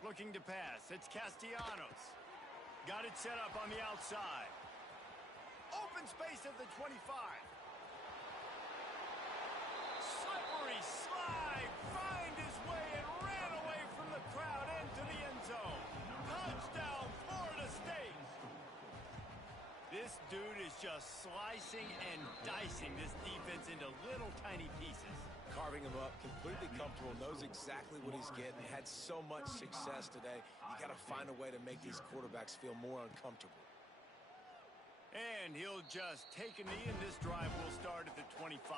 Looking to pass. It's Castellanos. Got it set up on the outside. Open space at the 25. Slippery slide. Find his way and ran away from the crowd into the end zone. Touchdown, Florida State. This dude is just slicing and dicing this defense into little tiny pieces. Carving him up, completely comfortable, knows exactly what he's getting, had so much success today. You got to find a way to make these quarterbacks feel more uncomfortable. And he'll just take a knee, and this drive will start at the 25.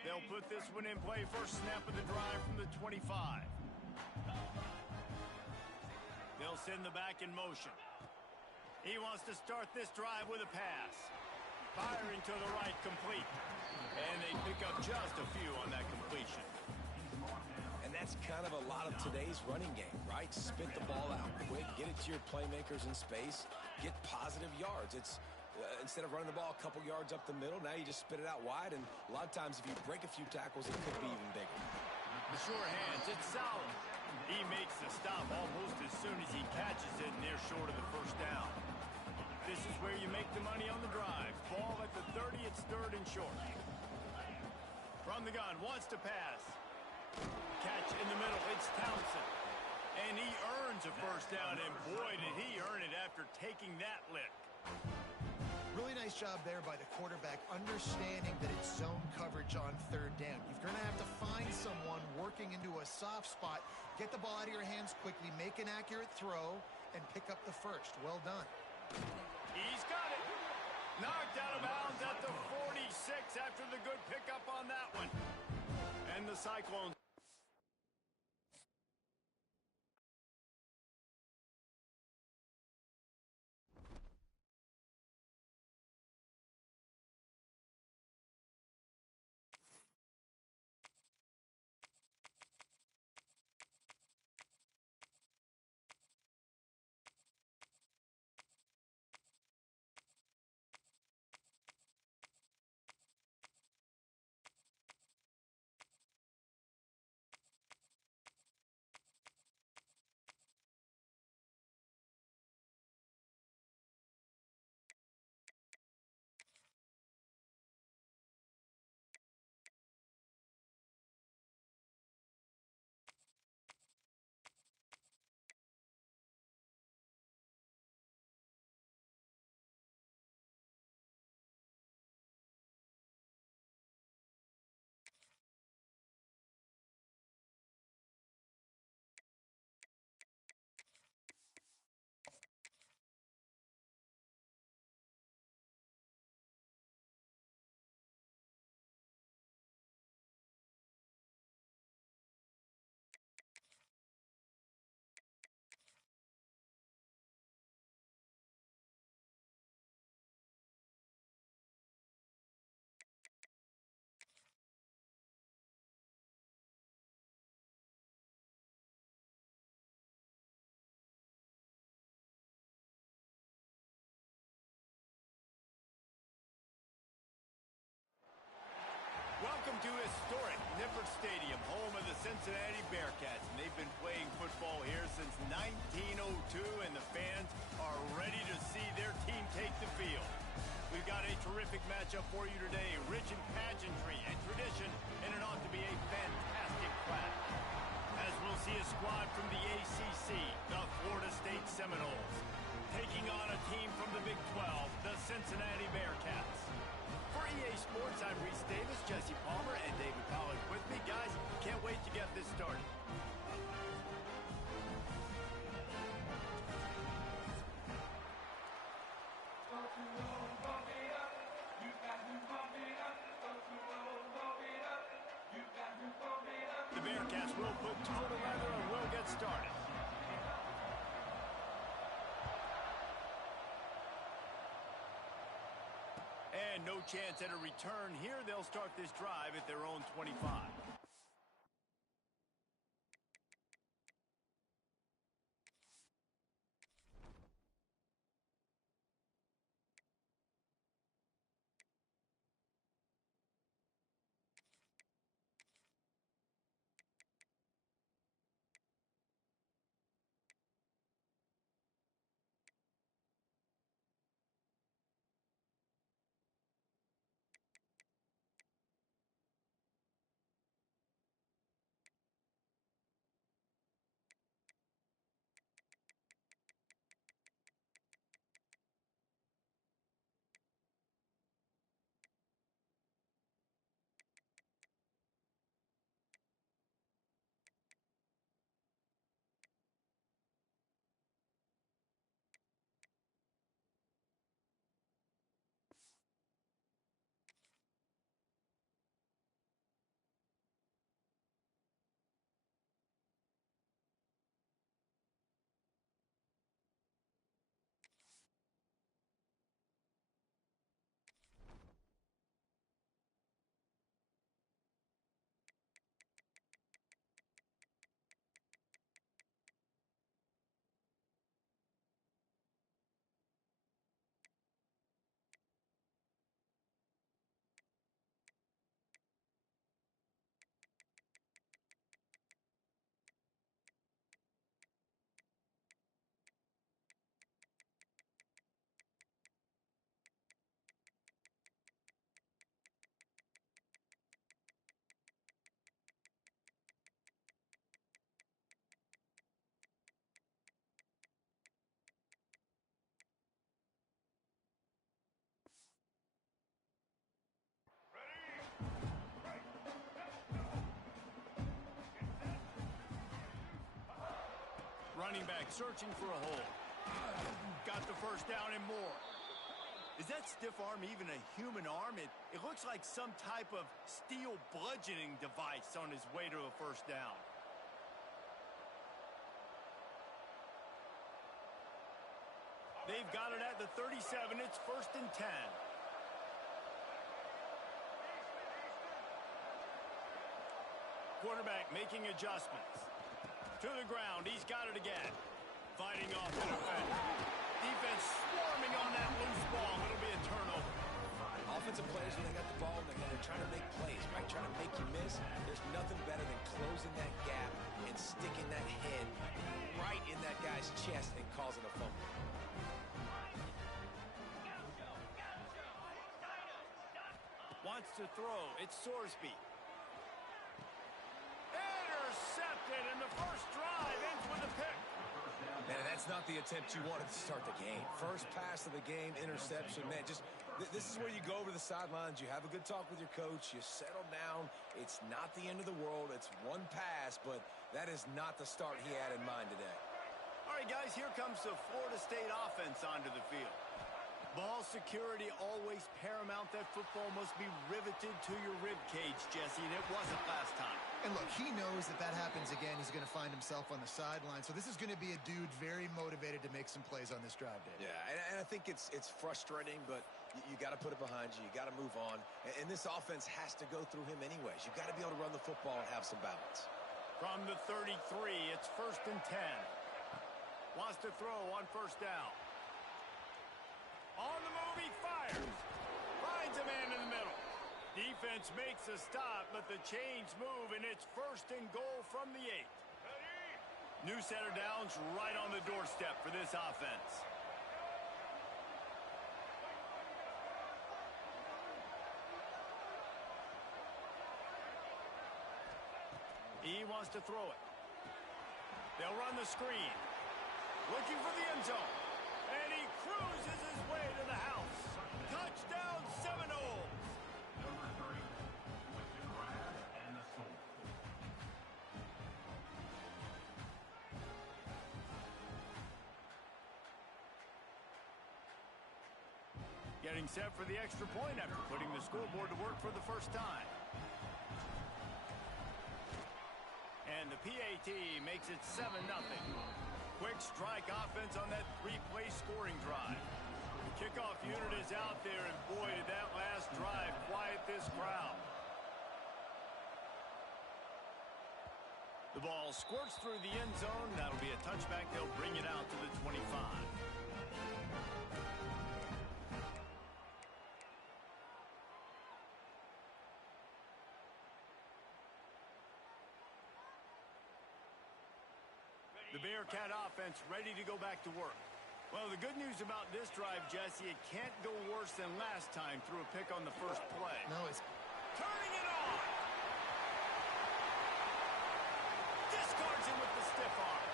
They'll put this one in play. First snap of the drive from the 25. They'll send the back in motion. He wants to start this drive with a pass. Firing to the right, complete. And they pick up just a few on that completion. And that's kind of a lot of today's running game, right? Spit the ball out quick, get it to your playmakers in space, get positive yards. It's instead of running the ball a couple yards up the middle, now you just spit it out wide, and a lot of times if you break a few tackles, it could be even bigger. The sure hands, it's solid. He makes the stop almost as soon as he catches it, and they're short of the first down. This is where you make the money on the drive. Ball at the 30, it's third and short. From the gun, wants to pass. Catch in the middle, it's Townsend. And he earns a first down, and boy, did he earn it after taking that lick. Really nice job there by the quarterback, understanding that it's zone coverage on third down. You're going to have to find someone working into a soft spot, get the ball out of your hands quickly, make an accurate throw, and pick up the first. Well done. He's got it. Knocked out of bounds at the 46 after the good pickup on that one. And the Cyclones. Welcome to historic Nippert Stadium, home of the Cincinnati Bearcats. And they've been playing football here since 1902, and the fans are ready to see their team take the field. We've got a terrific matchup for you today, rich in pageantry and tradition, and it ought to be a fantastic clash. As we'll see a squad from the ACC, the Florida State Seminoles, taking on a team from the Big 12, the Cincinnati Bearcats. For EA Sports, I'm Reese Davis, Jesse Palmer, and David Pollack with me. Guys, can't wait to get this started. The Bearcats will put toe to leather and will get started. And no chance at a return here. They'll start this drive at their own 25. back searching for a hole. Got the first down and more. Is that stiff arm even a human arm? It looks like some type of steel bludgeoning device on his way to a first down. They've got it at the 37. It's 1st and 10. Quarterback making adjustments. To the ground. He's got it again. Fighting off the defender. Defense swarming on that loose ball. It'll be a turnover. Offensive players, when they got the ball, they're trying to make plays, right? Trying to make you miss. There's nothing better than closing that gap and sticking that head right in that guy's chest and causing a fumble. Wants to throw. It's Sorsby. Intercepted, and the first drive ends with a pick. Man, that's not the attempt you wanted to start the game. First pass of the game, interception. Man, this is where you go over the sidelines. You have a good talk with your coach. You settle down. It's not the end of the world. It's one pass, but that is not the start he had in mind today. All right, guys, here comes the Florida State offense onto the field. Ball security always paramount. That football must be riveted to your rib cage, Jesse, and it wasn't last time. And look, he knows that happens again. He's going to find himself on the sideline. So this is going to be a dude very motivated to make some plays on this drive, Dave. Yeah, and I think it's frustrating, but you got to put it behind you. You got to move on. And this offense has to go through him anyways. You've got to be able to run the football and have some balance. From the 33, it's 1st and 10. Wants to throw on first down. On the move, he fires. Finds a man in the middle. Defense makes a stop, but the chains move, and it's 1st and goal from the 8. New set of downs right on the doorstep for this offense. He wants to throw it. They'll run the screen. Looking for the end zone. And he cruises his way to the house. Touchdown, Seminoles. Getting set for the extra point after putting the scoreboard to work for the first time. And the PAT makes it 7-0. Quick strike offense on that 3-play scoring drive. The kickoff unit is out there, and boy, did that last drive quiet this crowd. The ball squirts through the end zone. That'll be a touchback. They'll bring it out to the 25. The Bearcat offense ready to go back to work. Well, the good news about this drive, Jesse, it can't go worse than last time through a pick on the first play. No, it's turning it on. Discards him with the stiff arm.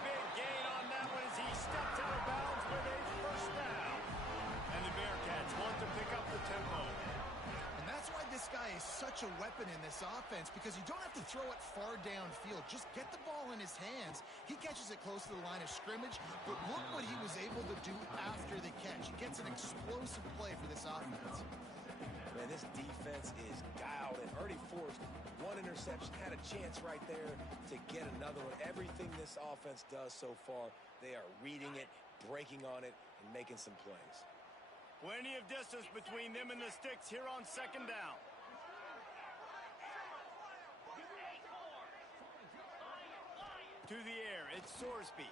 Big gain on that one as he stepped out of bounds with a first down. And the Bearcats want to pick up the tempo. That's why this guy is such a weapon in this offense, because you don't have to throw it far downfield. Just get the ball in his hands. He catches it close to the line of scrimmage, but look what he was able to do after the catch. He gets an explosive play for this offense. Man, this defense is dialed and already forced one interception, had a chance right there to get another one. Everything this offense does so far, they are reading it, breaking on it, and making some plays. Plenty of distance between them and the sticks here on second down. To the air, it's Sorsby.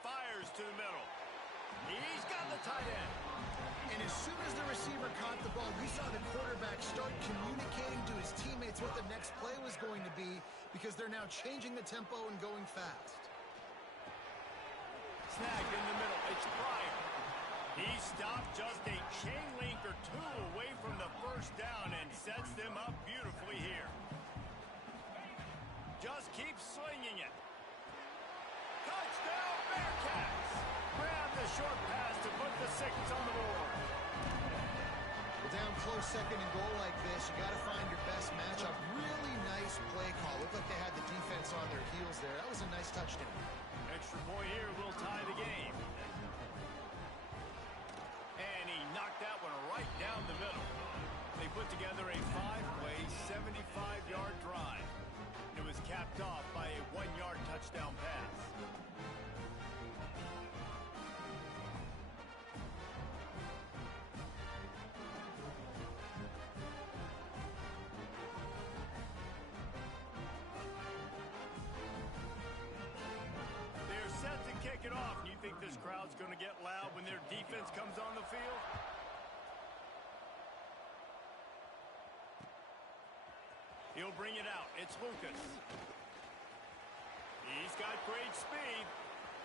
Fires to the middle. He's got the tight end. And as soon as the receiver caught the ball, we saw the quarterback start communicating to his teammates what the next play was going to be, because they're now changing the tempo and going fast. Snagged in the middle. It's Pryor. He stopped just a chain link or two away from the first down and sets them up beautifully here. Just keeps slinging it. Touchdown, Bearcats! Grab the short pass to put the 6 on the board. Well, down close second and goal like this, you got to find your best matchup. Really nice play call. Looked like they had the defense on their heels there. That was a nice touchdown. put together a 5-play, 75-yard drive. It was capped off by a 1-yard touchdown pass. They're set to kick it off. You think this crowd's going to get loud when their defense comes on the field? He'll bring it out. It's Lucas. He's got great speed.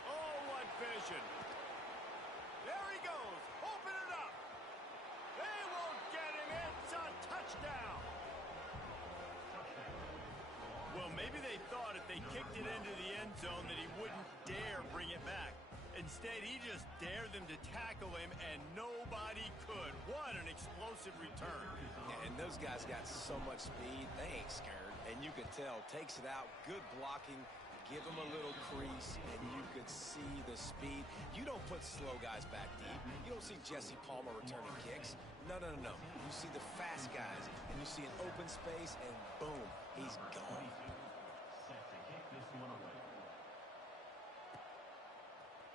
Oh, what vision. There he goes. Open it up. They won't get him. It's a touchdown. Well, maybe they thought if they kicked it into the end zone that he wouldn't dare bring it back. Instead, he just dared them to tackle him, and nobody could. What an explosive return. And those guys got so much speed, they ain't scared. And you could tell, takes it out, good blocking, give him a little crease, and you could see the speed. You don't put slow guys back deep. You don't see Jesse Palmer returning kicks. No. You see the fast guys, and you see an open space, and boom, he's gone.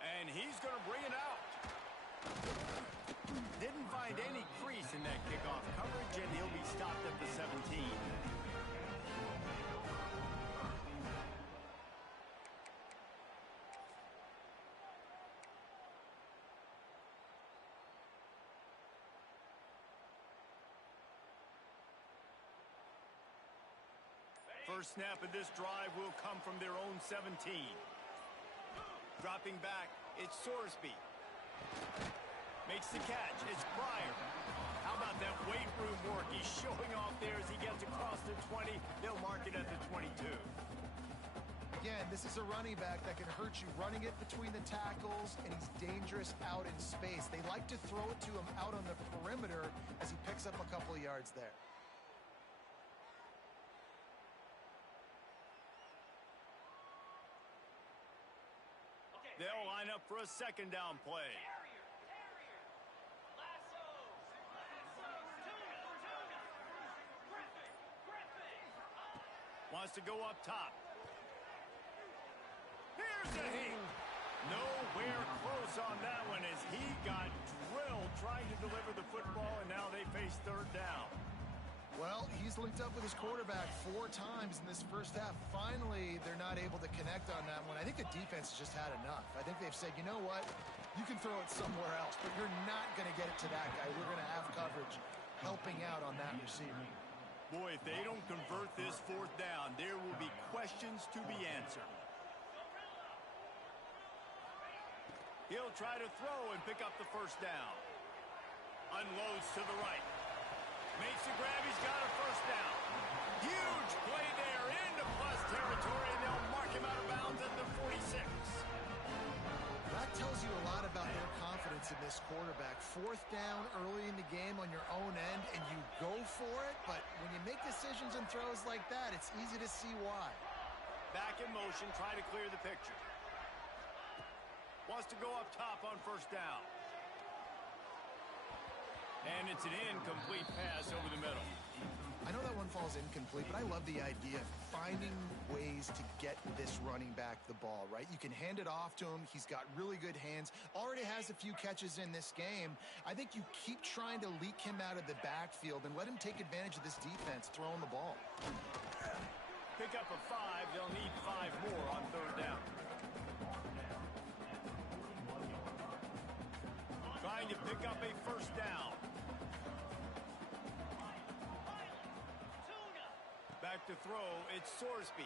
And he's going to bring it out. Didn't find any crease in that kickoff coverage, and he'll be stopped at the 17. First snap of this drive will come from their own 17. Dropping back, it's Sorsby. Makes the catch, it's Pryor. How about that weight room work? He's showing off there as he gets across the 20. They'll mark it at the 22. Again, this is a running back that can hurt you running it between the tackles, and he's dangerous out in space. They like to throw it to him out on the perimeter as he picks up a couple of yards there. They'll line up for a second down play. Wants to go up top. Here's a hit. Nowhere close on that one as he got drilled trying to deliver the football, and now they face third down. Well, he's linked up with his quarterback 4 times in this first half. Finally, they're not able to connect on that one. I think the defense has just had enough. I think they've said, you know what? You can throw it somewhere else, but you're not going to get it to that guy. We're going to have coverage helping out on that receiver. Boy, if they don't convert this fourth down, there will be questions to be answered. He'll try to throw and pick up the first down. Unloads to the right. Makes a grab, he's got a first down. Huge play there into plus territory, and they'll mark him out of bounds at the 46. That tells you a lot about their confidence in this quarterback. 4th down early in the game on your own end, and you go for it, but when you make decisions and throws like that, it's easy to see why. Back in motion, try to clear the picture. Wants to go up top on first down. And it's an incomplete pass over the middle. I know that one falls incomplete, but I love the idea of finding ways to get this running back the ball, right? You can hand it off to him. He's got really good hands. Already has a few catches in this game. I think you keep trying to leak him out of the backfield and let him take advantage of this defense throwing the ball. Pick up a 5. They'll need 5 more on third down. Trying to pick up a first down. Back to throw, it's Sorsby.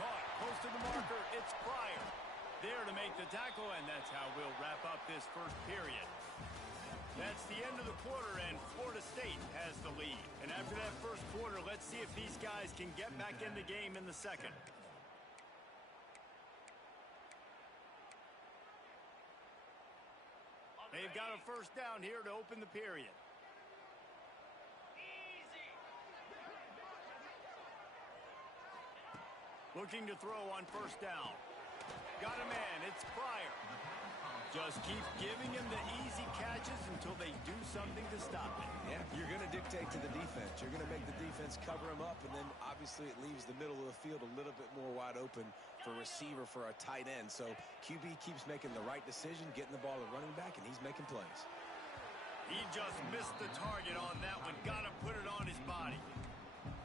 Caught, close to the marker, it's Pryor. There to make the tackle, and that's how we'll wrap up this first period. That's the end of the quarter, and Florida State has the lead. And after that first quarter, let's see if these guys can get back in the game in the second. They've got a first down here to open the period. Looking to throw on first down. Got a man, it's Pryor. Just keep giving him the easy catches until they do something to stop it. Yeah, you're going to dictate to the defense. You're going to make the defense cover him up, and then obviously it leaves the middle of the field a little bit more wide open for receiver for a tight end. So QB keeps making the right decision, getting the ball to running back, and he's making plays. He just missed the target on that one. Got to put it on his body.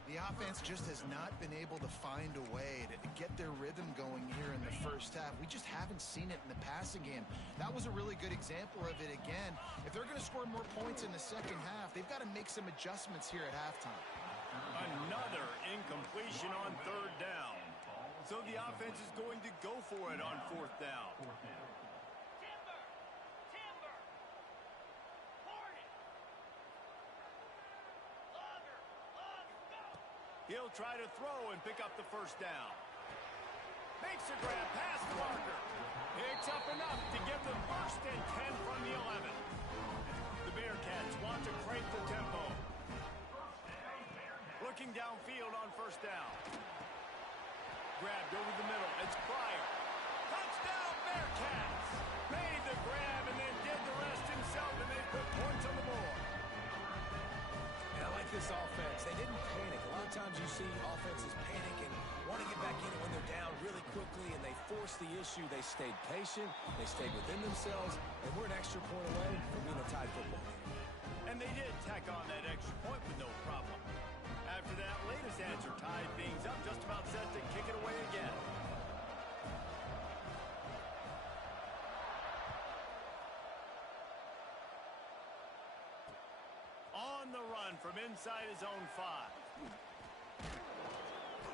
The offense just has not been able to find a way to get their rhythm going here in the first half. We just haven't seen it in the passing game. That was a really good example of it again. If they're going to score more points in the second half, they've got to make some adjustments here at halftime. Another incompletion on third down. So the offense is going to go for it on fourth down. He'll try to throw and pick up the first down. Makes a grab past the marker. Picks up enough to give them first and 10 from the 11. The Bearcats want to crank the tempo. Looking downfield on first down. Grabbed over the middle. It's Pryor. Touchdown Bearcats! Made the grab and then did the rest himself, and they put points on the board. And I like this offense. They didn't panic. A lot of times you see offenses panic and want to get back in it when they're down really quickly, and they force the issue. They stayed patient. They stayed within themselves, and we're an extra point away from being a tied football game. And they did tack on that extra point with no problem. After that latest answer tied things up, just about set to kick it away again. On the run from inside his own 5.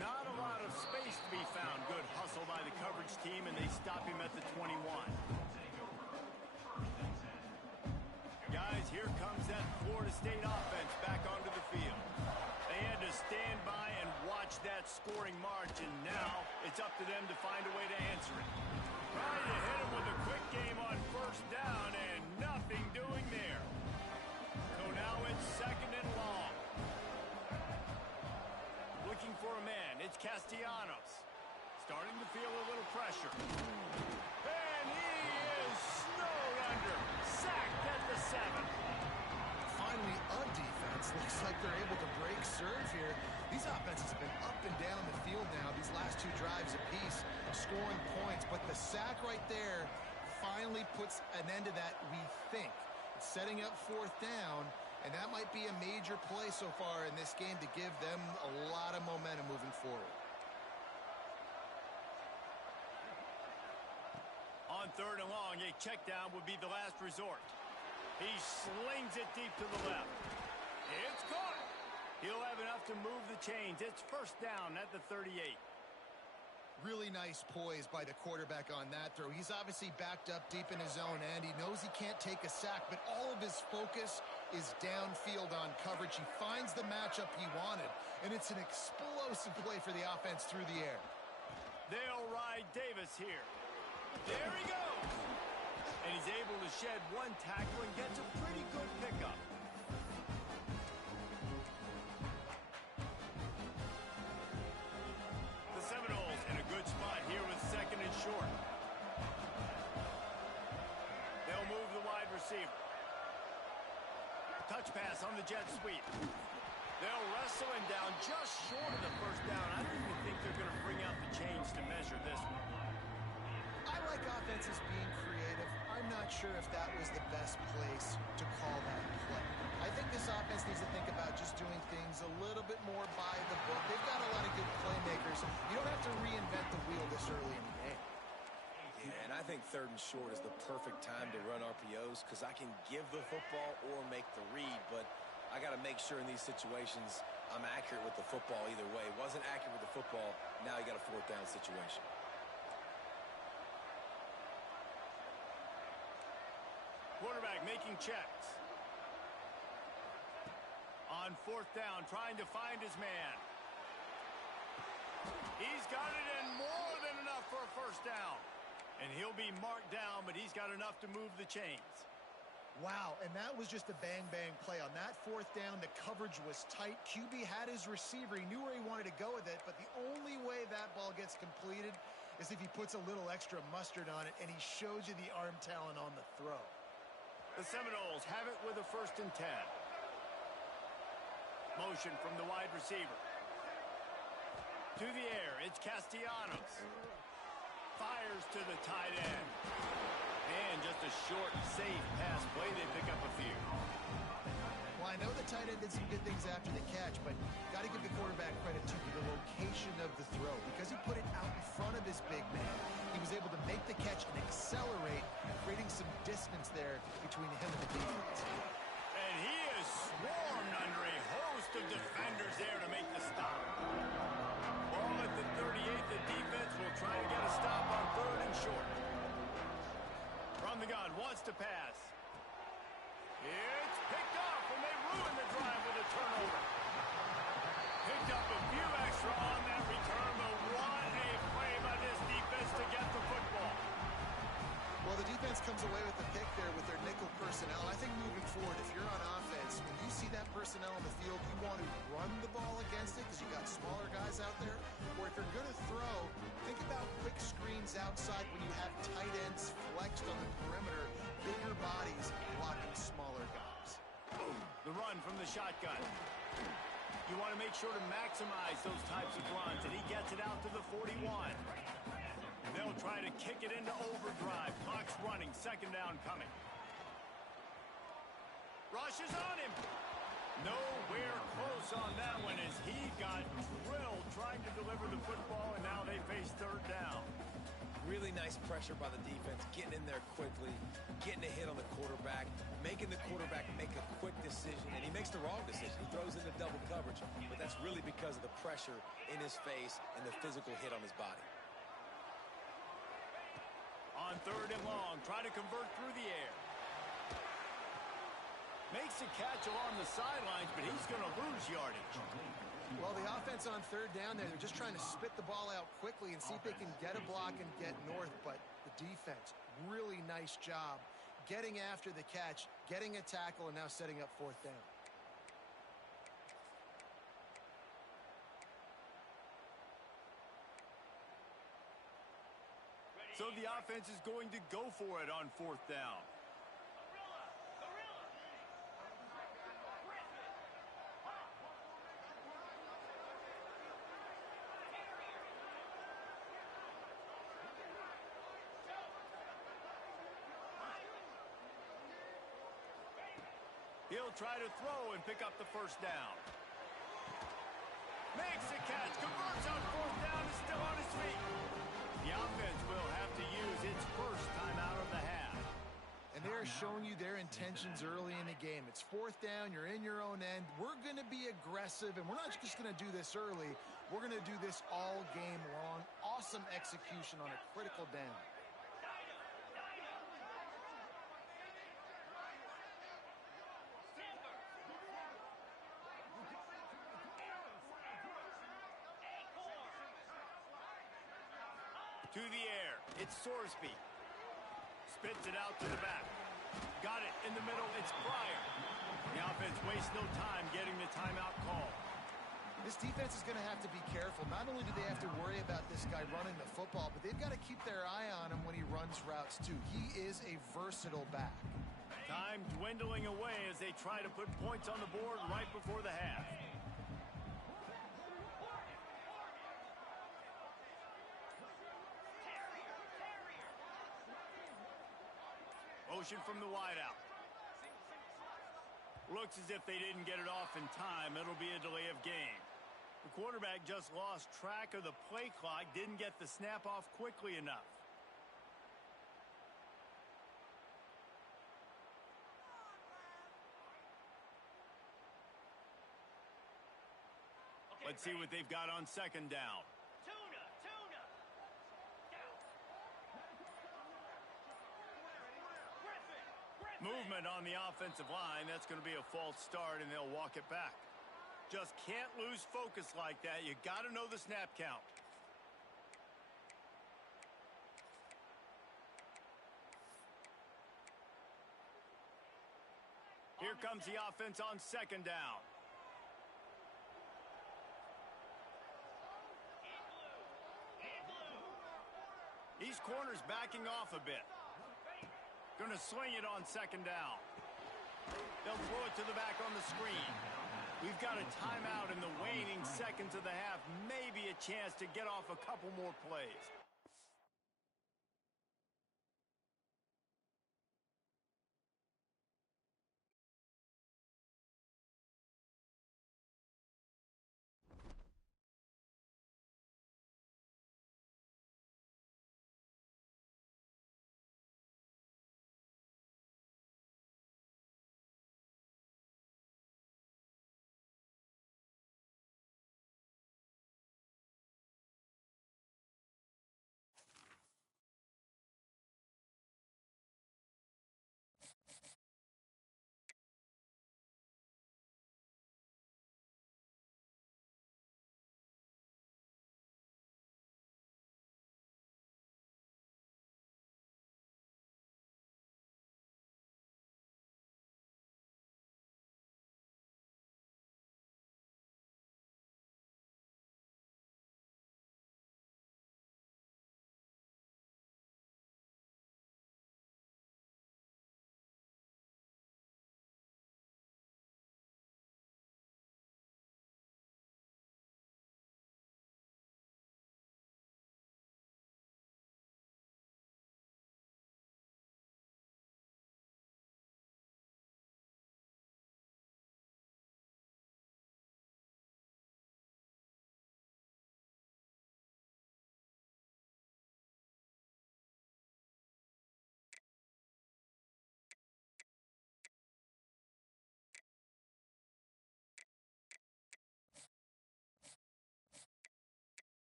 Not a lot of space to be found. Good hustle by the coverage team, and they stop him at the 21. Guys, here comes that Florida State offense back onto the field. They had to stand by and watch that scoring march, and now it's up to them to find a way to answer it. Trying to hit him with a quick game on first down, and nothing doing there. So now it's second and long. Looking for a man. It's Castellanos. Starting to feel a little pressure. And he is snowed under. Sacked at the 7. Finally, a defense. Looks like they're able to break serve here. These offenses have been up and down the field now, these last 2 drives apiece, scoring points. But the sack right there finally puts an end to that, we think. It's setting up fourth down, and that might be a major play so far in this game to give them a lot of momentum moving forward. On third and long, a check down would be the last resort. He slings it deep to the left. It's caught. He'll have enough to move the chains. It's first down at the 38. Really nice poise by the quarterback on that throw. He's obviously backed up deep in his own end. He knows he can't take a sack, but all of his focus is downfield on coverage. He finds the matchup he wanted, and it's an explosive play for the offense through the air. They'll ride Davis here. There he goes. And he's able to shed one tackle and gets a pretty good pickup. The Seminoles in a good spot here with second and short. They'll move the wide receiver. Touch pass on the jet sweep. They'll wrestle him down just short of the first down. I don't even think they're going to bring out the chains to measure this one. I like offenses being creative. I'm not sure if that was the best place to call that play. I think this offense needs to think about just doing things a little bit more by the book. They've got a lot of good playmakers. You don't have to reinvent the wheel this early in the game. Yeah, and I think third and short is the perfect time to run RPOs because I can give the football or make the read, but I got to make sure in these situations I'm accurate with the football either way. Wasn't accurate with the football, now you got a fourth down situation. Quarterback making checks. On fourth down, trying to find his man. He's got it in more than enough for a first down. And he'll be marked down, but he's got enough to move the chains. Wow, and that was just a bang-bang play. On that fourth down, the coverage was tight. QB had his receiver. He knew where he wanted to go with it, but the only way that ball gets completed as if he puts a little extra mustard on it, and he shows you the arm talent on the throw. The Seminoles have it with a 1st and 10. Motion from the wide receiver. To the air, it's Castellanos. Fires to the tight end. And just a short, safe pass play. They pick up a few. Well, I know the tight end did some good things after the catch, but got to give the quarterback credit, too, for the location of the throw. Because he put it out in front of his big man, he was able to make the catch and accelerate, creating some distance there between him and the defense. And he is swarmed under a host of defenders there to make the stop. Ball at the 38, the defense will try to get a stop on 3rd and short. From the gun, wants to pass. It's picked off, and they ruin the drive with a turnover. Picked up a few extra on that return, but what a play by this defense to get the football. Well, the defense comes away with the pick there with their nickel personnel. I think moving forward, if you're on offense, when you see that personnel on the field, you want to run the ball against it because you got smaller guys out there. Or if you're going to throw, think about quick screens outside when you have tight ends flexed on the perimeter, bigger bodies blocking smaller guys. The run from the shotgun. You want to make sure to maximize those types of runs, and he gets it out to the 41. They'll try to kick it into overdrive. Clock's running. 2nd down coming. Rush is on him. Nowhere close on that one as he got drilled trying to deliver the football, and now they face 3rd down. Really nice pressure by the defense, getting in there quickly, getting a hit on the quarterback, making the quarterback make a quick decision, and he makes the wrong decision. He throws into double coverage, but that's really because of the pressure in his face and the physical hit on his body. On 3rd and long, try to convert through the air. Makes a catch along the sidelines, but he's going to lose yardage. Well, the offense on 3rd down there, they're just trying to spit the ball out quickly and see if they can get a block and get north. But the defense, really nice job getting after the catch, getting a tackle, and now setting up 4th down. So the offense is going to go for it on 4th down. He'll try to throw and pick up the 1st down. Makes a catch, converts on 4th down, is still on his feet. The offense will have to use its 1st timeout of the half. And they're showing you their intentions early in the game. It's 4th down, you're in your own end. We're going to be aggressive, and we're not just going to do this early. We're going to do this all game long. Awesome execution on a critical down. To the air, it's Sorsby. Spits it out to the back. Got it in the middle, it's Pryor. The offense wastes no time getting the timeout call. This defense is going to have to be careful. Not only do they have to worry about this guy running the football, but they've got to keep their eye on him when he runs routes too. He is a versatile back. Time dwindling away as they try to put points on the board right before the half. Motion from the wideout. Looks as if they didn't get it off in time. It'll be a delay of game. The quarterback just lost track of the play clock, didn't get the snap off quickly enough. Let's see what they've got on 2nd down. Movement on the offensive line. That's going to be a false start, and they'll walk it back. Just can't lose focus like that. You got to know the snap count. Here comes the offense on 2nd down. These corners backing off a bit. Going to swing it on second down. They'll throw it to the back on the screen. We've got a timeout in the waning seconds of the half. Maybe a chance to get off a couple more plays.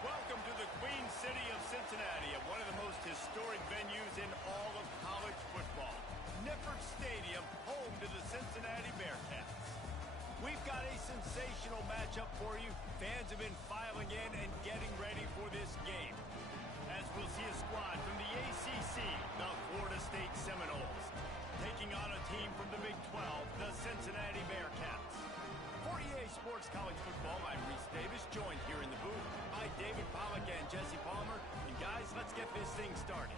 Welcome to the Queen City of Cincinnati, at one of the most historic venues in all of college football. Nippert Stadium, home to the Cincinnati Bearcats. We've got a sensational matchup for you. Fans have been filing in and getting ready for this game, as we'll see a squad from the ACC, the Florida State Seminoles, taking on a team from the Big 12, the Cincinnati Bearcats. For EA Sports College Football, I'm Reese Davis, joined here in the booth by David Pollack and Jesse Palmer. And guys, let's get this thing started.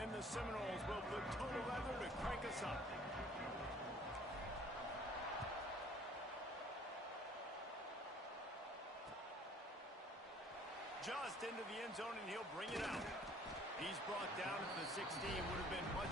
And the Seminoles will put total leather to crank us up. Just into the end zone, and he'll bring it out. He's brought down at the 16. Would have been much.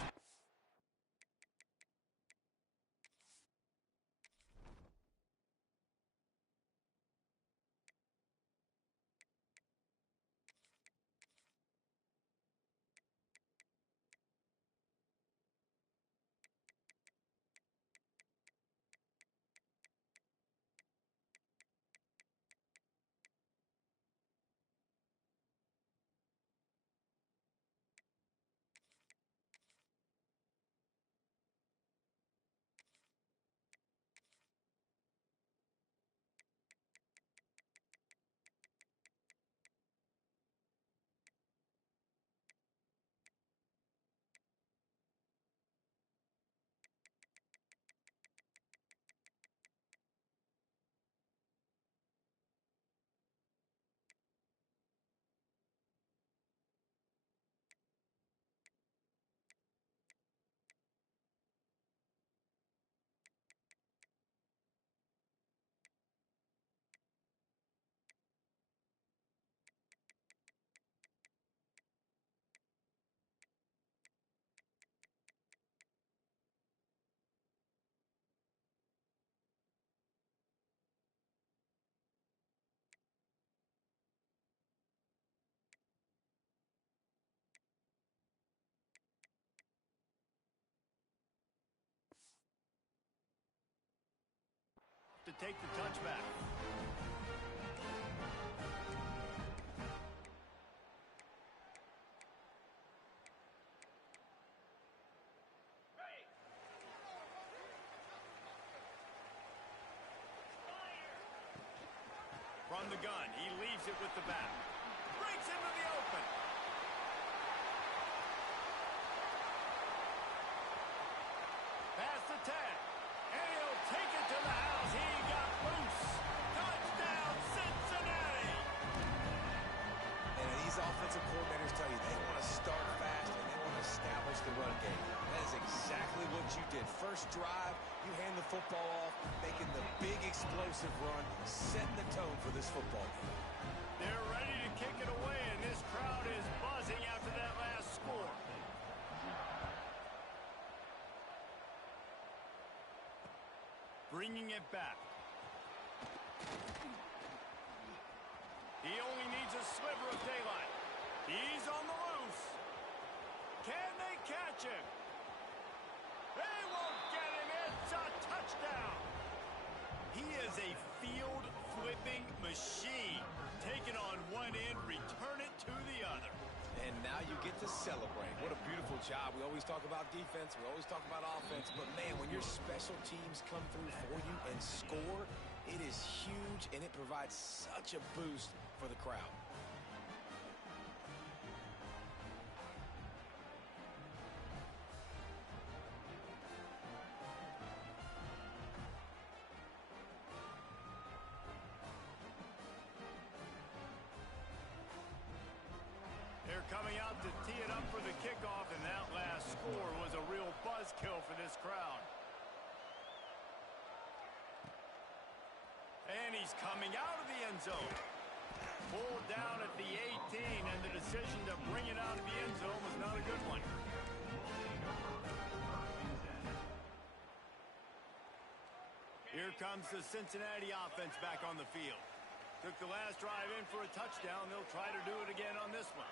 take the touchback. From the gun, he leaves it with the back. Breaks into the open. Pass the 10. And he'll take it to the house. He got loose. Touchdown, Cincinnati. And these offensive coordinators tell you they want to start fast and they want to establish the run game. That is exactly what you did. First drive, you hand the football off, making the big explosive run, setting the tone for this football game. They're ready to kick it away, and this crowd is buzzing after that last score. Bringing it back. He only needs a sliver of daylight. He's on the loose. Can they catch him? They won't get him. It's a touchdown. He is a field-flipping machine. Take it on one end, return it to the other. And now you get to celebrate. What a beautiful job. We always talk about defense. We always talk about offense. But, man, when your special teams come through for you and score, it is huge, and it provides such a boost for the crowd. They're coming out to tee it up for the kickoff, and that last score was a real buzzkill for this crowd. And he's coming out of the end zone. Pulled down at the 18, and the decision to bring it out of the end zone was not a good one. Here comes the Cincinnati offense back on the field. Took the last drive in for a touchdown. They'll try to do it again on this one.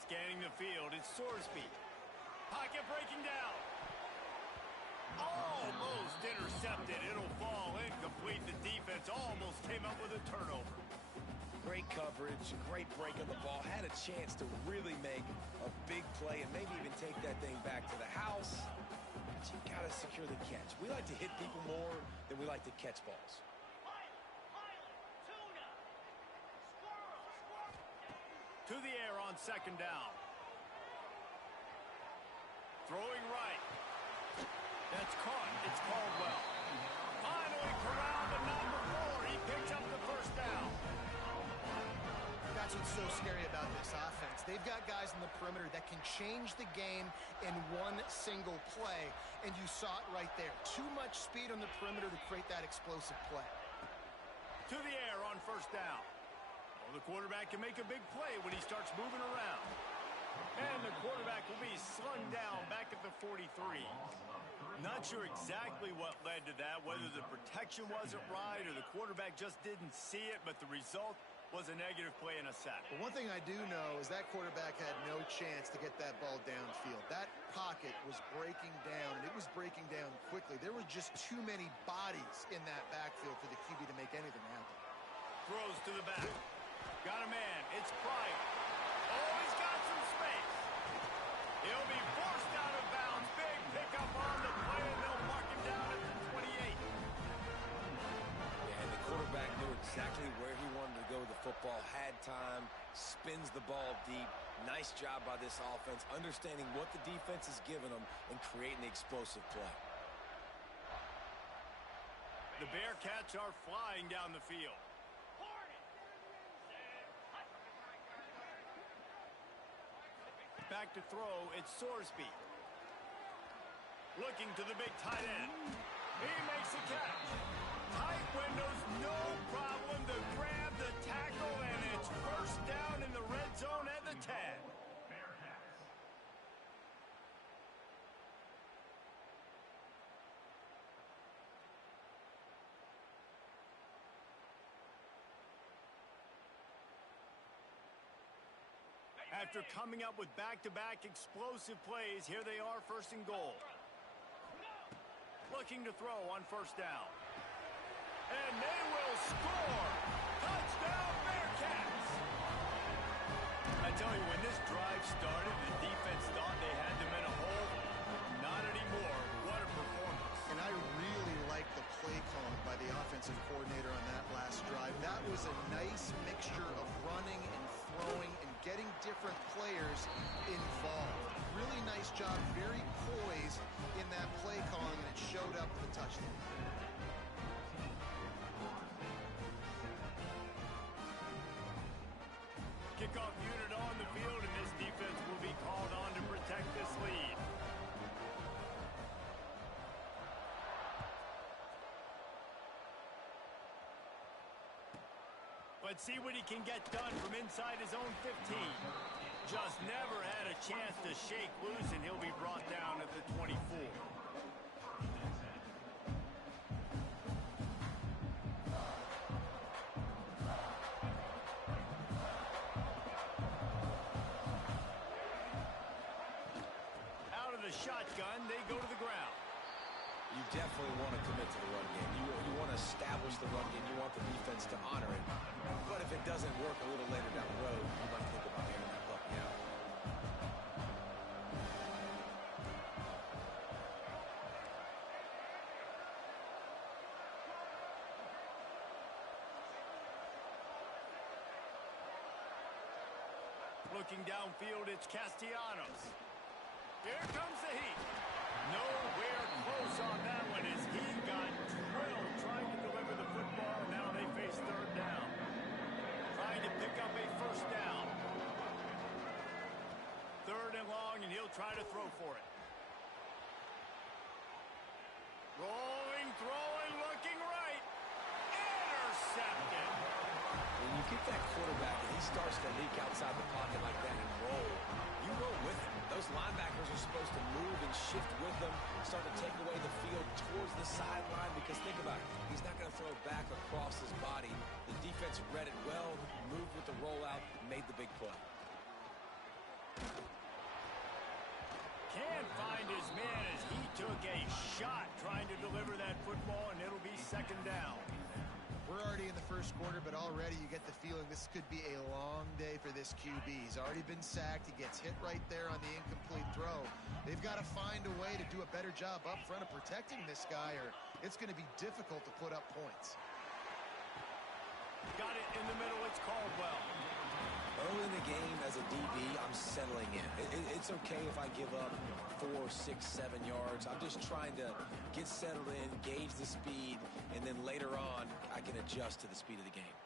Scanning the field, it's Sorsby. Pocket breaking down. Almost intercepted. It'll fall incomplete. The defense almost came up with a turnover. Great coverage, great break of the ball. Had a chance to really make a big play and maybe even take that thing back to the house. But you got to secure the catch. We like to hit people more than we like to catch balls. To the air on second down. Throwing right. That's caught. It's Caldwell. Finally corralled to number 4. He picks up the first down. That's what's so scary about this offense. They've got guys in the perimeter that can change the game in one single play, and you saw it right there. Too much speed on the perimeter to create that explosive play. To the air on first down. Well, the quarterback can make a big play when he starts moving around. And the quarterback will be slung down back at the 43. Not sure exactly what led to that, whether the protection wasn't right or the quarterback just didn't see it, but the result was a negative play and a sack. But one thing I do know is that quarterback had no chance to get that ball downfield. That pocket was breaking down, and it was breaking down quickly. There were just too many bodies in that backfield for the QB to make anything happen. Throws to the back. Got a man. It's Pryor. Oh, he's got some space. He'll be forced out of bounds. Big pickup on the play, and they'll mark him down at the 28. And the quarterback knew exactly where he wanted to go with the football, had time, spins the ball deep. Nice job by this offense, understanding what the defense is giving them and creating the explosive play. The Bearcats are flying down the field. Back to throw, it's Sorsby. Looking to the big tight end. He makes a catch. Tight windows, no problem to grab the tackle, and it's first down in the red zone at the 10. After coming up with back-to-back explosive plays, here they are, first and goal. Looking to throw on first down. And they will score. Touchdown, Bearcats. I tell you, when this drive started, the defense thought they had them in a hole. Not anymore. What a performance. And I really like the play calling by the offensive coordinator on that last drive. That was a nice mixture of running and throwing and getting different players involved. Really nice job, very poised in that play calling, and it showed up with a touchdown. Kickoff unit on the field, and this defense will be called on to protect this lead. Let's see what he can get done from inside his own 15. Just never had a chance to shake loose, and he'll be brought down at the 24. Out of the shotgun, they go to the ground. You definitely want to commit to the run game. You want to establish the run game. You want the defense to honor it. But if it doesn't work a little later down the road, you might think about airing that puppy out. Looking downfield, it's Castellanos. Here comes the heat. Nowhere close on that one as he got drilled trying to deliver the football. Now they face third down. Trying to pick up a first down. Third and long, and he'll try to throw for it. Rolling, throwing, looking right. Intercepted. When you get that quarterback and he starts to leak outside the pocket like that and roll, you roll with him. Those linebackers are supposed to move and shift with them, start to take away the field towards the sideline, because think about it, he's not going to throw back across his body. The defense read it well, moved with the rollout, made the big play. Can't find his man as he took a shot trying to deliver that football, and it'll be second down. We're already in the first quarter, but already you get the feeling this could be a long day for this QB. He's already been sacked. He gets hit right there on the incomplete throw. They've got to find a way to do a better job up front of protecting this guy, or it's going to be difficult to put up points. Got it in the middle. It's Caldwell. Early in the game, as a DB, I'm settling in. It's okay if I give up 4, 6, 7 yards. I'm just trying to get settled in, gauge the speed, and then later on, I can adjust to the speed of the game.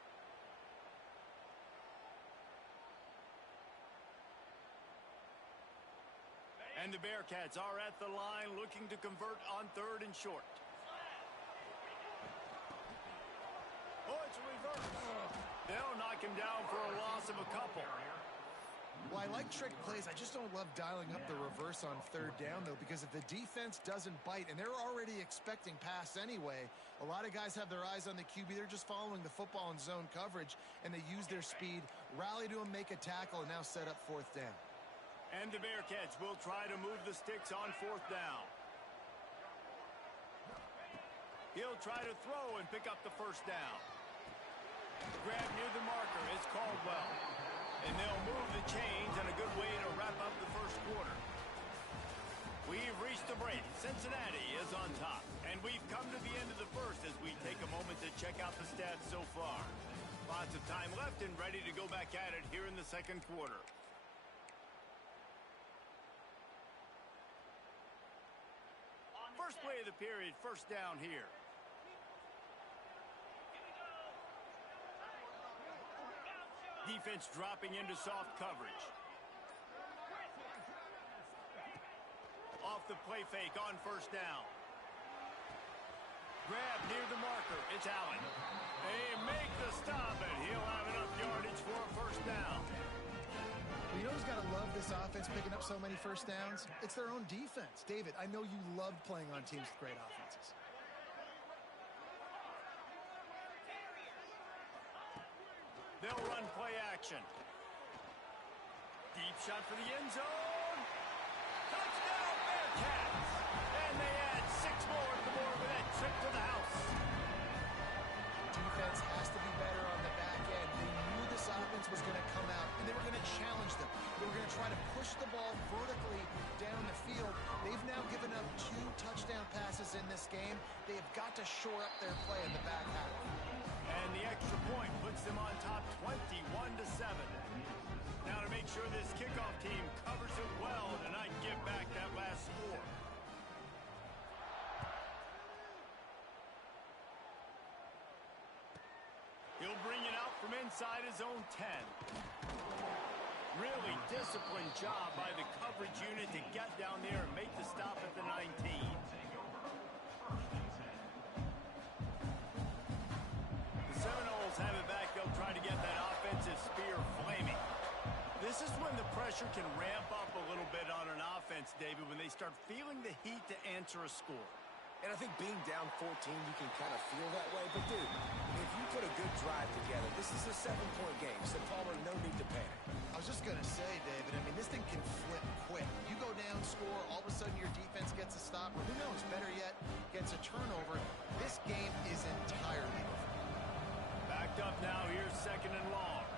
And the Bearcats are at the line looking to convert on third and short. Oh, it's a reverse. They'll knock him down for a loss of a couple. Well, I like trick plays. I just don't love dialing up the reverse on third down, though, because if the defense doesn't bite, and they're already expecting pass anyway, a lot of guys have their eyes on the QB. They're just following the football in zone coverage, and they use their speed, rally to him, make a tackle, and now set up fourth down. And the Bearcats will try to move the sticks on fourth down. He'll try to throw and pick up the first down. Grab near the marker is Caldwell. And they'll move the chains, and a good way to wrap up the first quarter. We've reached the break. Cincinnati is on top. And we've come to the end of the first as we take a moment to check out the stats so far. Lots of time left and ready to go back at it here in the second quarter. First play of the period, first down here. Defense dropping into soft coverage. Off the play fake on first down. Grab near the marker. It's Allen. They make the stop, and he'll have enough yardage for a first down. Well, you know who's got to love this offense picking up so many first downs? It's their own defense. David, I know you loved playing on teams with great offenses. They'll run play action. Deep shot for the end zone. Touchdown, Bearcats! And they add 6 more to the board with that trip to the house. defense has to be better on the back end. They knew this offense was going to come out, and they were going to challenge them. They were going to try to push the ball vertically down the field. They've now given up 2 touchdown passes in this game. They have got to shore up their play in the back half. And the extra point puts them on top 21-7. Now to make sure this kickoff team covers it well and not give back that last score. He'll bring it out from inside his own 10. Really disciplined job by the coverage unit to get down there and make the stop at the 19. The Seminoles have it back. They'll try to get that offensive spear flaming. This is when the pressure can ramp up a little bit on an offense, David, when they start feeling the heat to answer a score. And I think being down 14, you can kind of feel that way. But, dude, if you put a good drive together, this is a 7-point game. So, Palmer, no need to panic. I was just going to say, David, I mean, this thing can flip quick. You go down, score, all of a sudden your defense gets a stop, or who knows, better yet, gets a turnover. This game is entirely different. Backed up now, here's 2nd and long.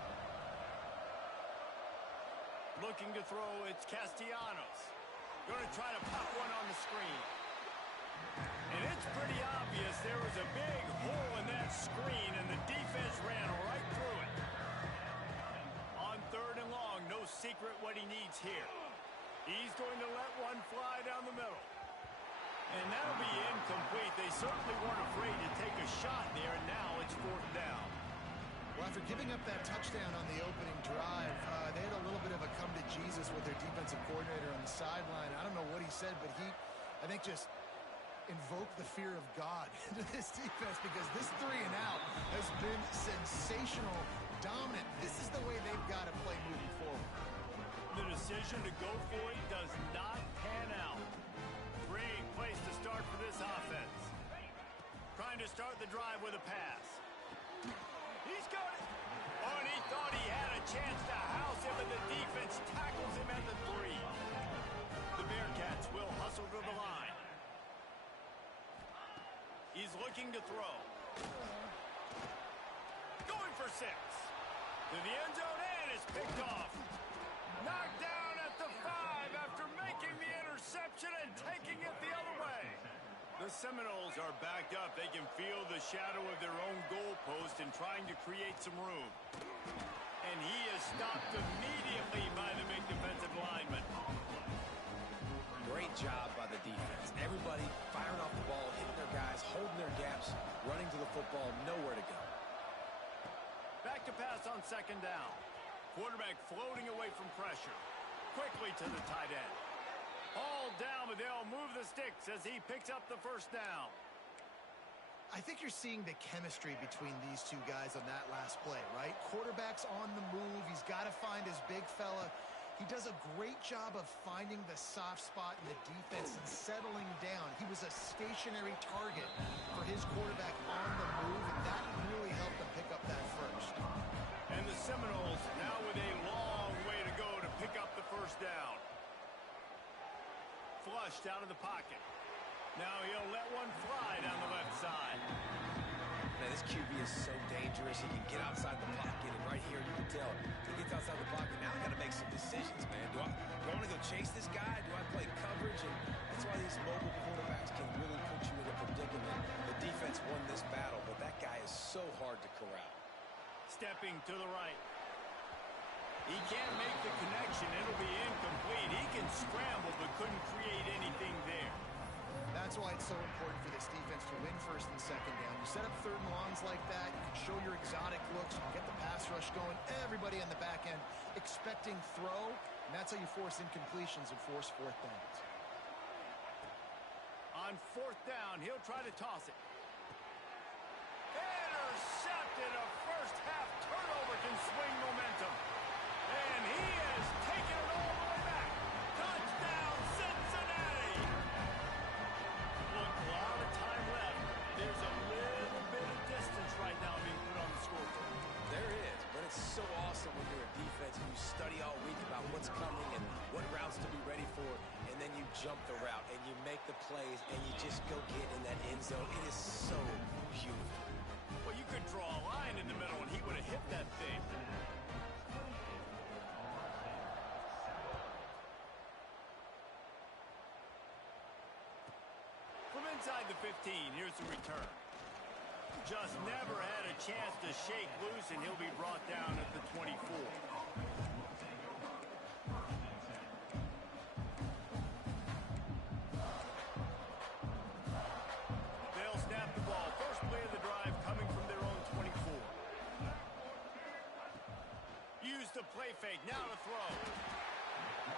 Looking to throw, it's Castellanos. Going to try to pop one on the screen. And it's pretty obvious there was a big hole in that screen, and the defense ran right through it. On 3rd and long, no secret what he needs here. He's going to let one fly down the middle. And that'll be incomplete. They certainly weren't afraid to take a shot there, and now it's 4th down. Well, after giving up that touchdown on the opening drive, they had a little bit of a come to Jesus with their defensive coordinator on the sideline. I don't know what he said, but he, I think, just invoked the fear of God into this defense, because this 3 and out has been sensational, dominant. This is the way they've got to play moving forward. The decision to go for it does not pan out. Great place to start for this offense. Trying to start the drive with a pass. He's got it. Oh, and he thought he had a chance to house him, and the defense tackles him at the 3. The Bearcats will hustle to the line. He's looking to throw. Going for 6. To the end zone, and it's picked off. Knocked down at the 5 after making the interception and taking it the other way. The Seminoles are backed up. They can feel the shadow of their own goalpost and trying to create some room. And he is stopped immediately by the big defensive lineman. Great job by the defense. Everybody firing off the ball, hitting their guys, holding their gaps, running to the football, nowhere to go. Back to pass on 2nd down. Quarterback floating away from pressure. Quickly to the tight end. All down, but they'll move the sticks as he picks up the 1st down. I think you're seeing the chemistry between these 2 guys on that last play, right? Quarterback's on the move. He's got to find his big fella. He does a great job of finding the soft spot in the defense and settling down. He was a stationary target for his quarterback on the move, and that really helped him pick up that 1st. And the Seminoles now with a long way to go to pick up the 1st down. Flushed out of the pocket. Now he'll let one fly down the left side. Man, this QB is so dangerous. He can get outside the pocket, and right here you can tell he gets outside the pocket. Now I got to make some decisions, man. Do I want to go chase this guy? Do I play coverage? And that's why these mobile quarterbacks can really put you in a predicament. The defense won this battle, but that guy is so hard to corral. Stepping to the right. He can't make the connection. It'll be incomplete. He can scramble, but couldn't create anything there. That's why it's so important for this defense to win 1st and 2nd down. You set up 3rd and longs like that. You can show your exotic looks. You can get the pass rush going. Everybody on the back end expecting throw. And that's how you force incompletions and force 4th downs. On 4th down, he'll try to toss it. Intercepted. A first-half turnover can swing momentum. And he has taken it all the way back. Touchdown, Cincinnati! Look, a lot of time left. There's a little bit of distance right now being put on the scoreboard. There is, but it's so awesome when you're a defense and you study all week about what's coming and what routes to be ready for, and then you jump the route and you make the plays and you just go get in that end zone. It is so beautiful. Well, you could draw a line in the middle, and he would have hit that thing. From inside the 15, here's the return. Just never had a chance to shake loose, and he'll be brought down at the 24. They'll snap the ball. First play of the drive coming from their own 24. Use the play fake. Now to throw.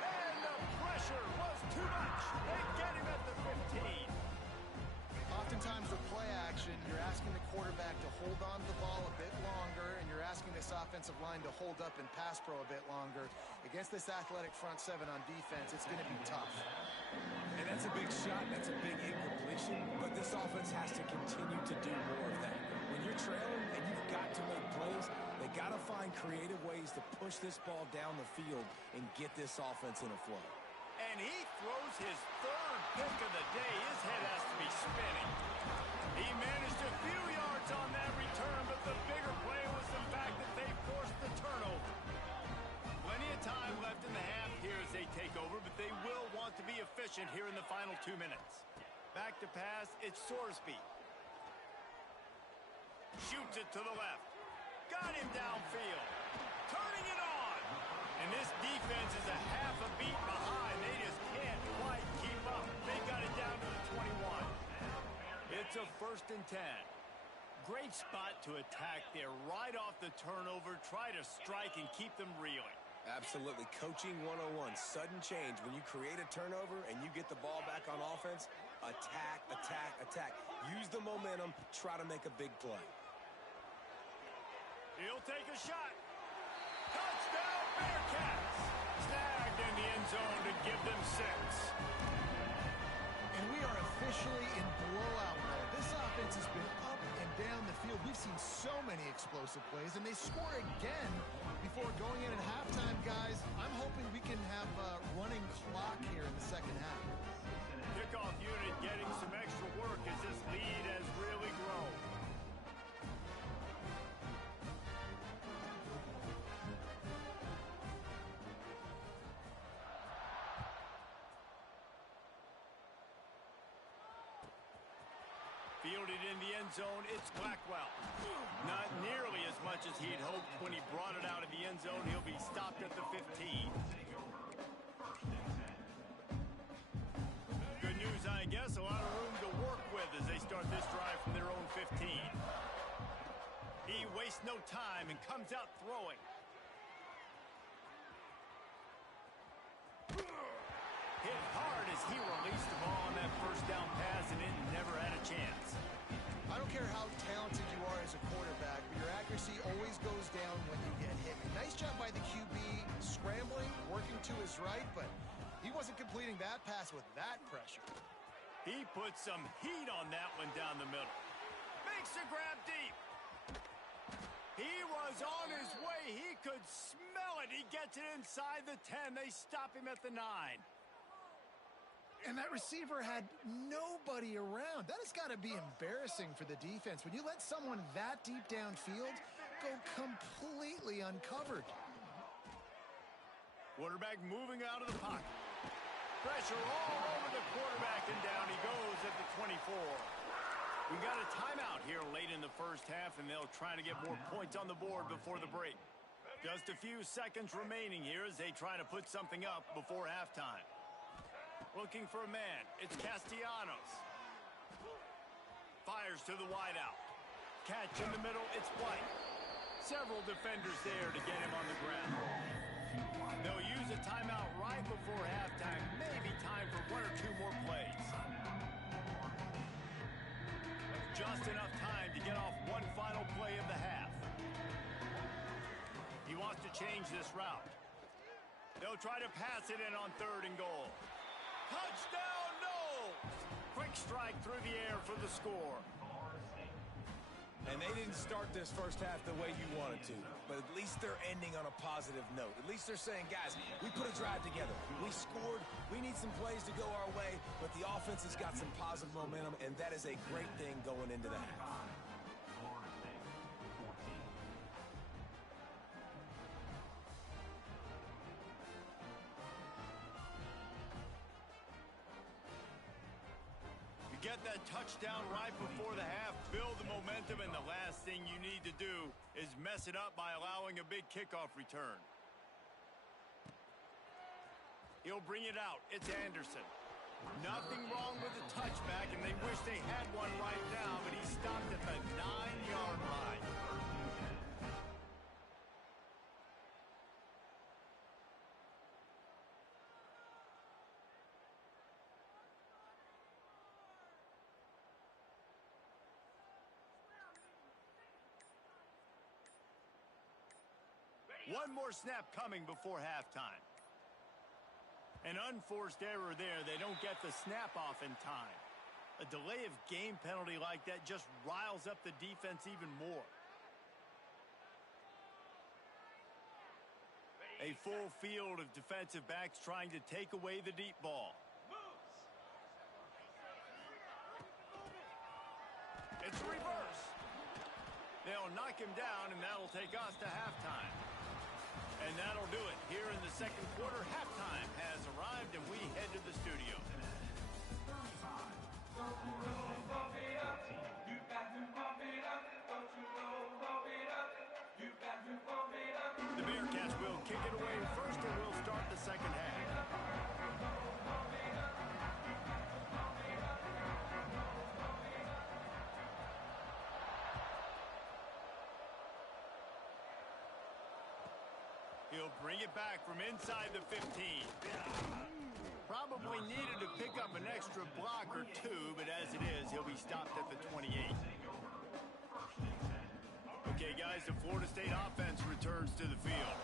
And the pressure was too much. They get him at the 15. Oftentimes with play action, you're asking the quarterback to hold on to the ball a bit longer, and you're asking this offensive line to hold up and pass pro a bit longer. Against this athletic front seven on defense, it's going to be tough. And that's a big shot, that's a big incompletion, but this offense has to continue to do more of that. When you're trailing and you've got to make plays, they got to find creative ways to push this ball down the field and get this offense in a flow. And he throws his third pick of the day. His head has to be spinning. He managed a few yards on that return, but the bigger play was the fact that they forced the turnover. Plenty of time left in the half here as they take over, but they will want to be efficient here in the final 2 minutes. Back to pass, it's Sorsby. Shoots it to the left. Got him downfield. Turning it on. And this defense is a half a beat behind. They just can't quite keep up. They got it down to the 21. It's a 1st and 10. Great spot to attack there. Right off the turnover, try to strike and keep them reeling. Absolutely. Coaching 101. Sudden change. When you create a turnover and you get the ball back on offense, attack, attack, attack. Use the momentum. Try to make a big play. He'll take a shot. Touchdown, Bearcats! Snagged in the end zone to give them 6. And we are officially in blowout mode. This offense has been up and down the field. We've seen so many explosive plays, and they score again before going in at halftime, guys. I'm hoping we can have a running clock here in the second half. Kickoff unit getting some extra work as this lead has really grown. Fielded in the end zone, it's Blackwell. Not nearly as much as he'd hoped when he brought it out of the end zone. He'll be stopped at the 15. Good news, I guess. A lot of room to work with as they start this drive from their own 15. He wastes no time and comes out throwing. Hit hard as he released the ball on that first down pass, and it never had a chance. I don't care how talented you are as a quarterback, but your accuracy always goes down when you get hit. Nice job by the QB scrambling, working to his right, but he wasn't completing that pass with that pressure. He put some heat on that one down the middle. Makes the grab deep. He was on his way. He could smell it. He gets it inside the 10. They stop him at the 9. And that receiver had nobody around. That has got to be embarrassing for the defense. When you let someone that deep downfield go completely uncovered. Quarterback moving out of the pocket. Pressure all over the quarterback, and down he goes at the 24. We got a timeout here late in the first half, and they'll try to get more points on the board before the break. Just a few seconds remaining here as they try to put something up before halftime. Looking for a man. It's Castellanos. Fires to the wideout. Catch in the middle. It's White. Several defenders there to get him on the ground. They'll use a timeout right before halftime. Maybe time for 1 or 2 more plays. Just enough time to get off one final play of the half. He wants to change this route. They'll try to pass it in on 3rd and goal. Touchdown, Knowles! Quick strike through the air for the score. And they didn't start this first half the way you wanted to, but at least they're ending on a positive note. At least they're saying, guys, we put a drive together. We scored. We need some plays to go our way, but the offense has got some positive momentum, and that is a great thing going into the half. Get that touchdown right before the half, build the momentum, and the last thing you need to do is mess it up by allowing a big kickoff return. He'll bring it out. It's Anderson. Nothing wrong with the touchback, and they wish they had one right now, but he stopped at the 9-yard line. One more snap coming before halftime. An unforced error there. They don't get the snap off in time. A delay of game penalty like that just riles up the defense even more. A full field of defensive backs trying to take away the deep ball. It's a reverse. They'll knock him down, and that'll take us to halftime. And that'll do it. Here in the second quarter, halftime has arrived, and we head to the studio. The Bearcats will kick it away first, and we'll start the second half. He'll bring it back from inside the 15. Probably needed to pick up an extra block or two, but as it is, he'll be stopped at the 28. Okay, guys, the Florida State offense returns to the field.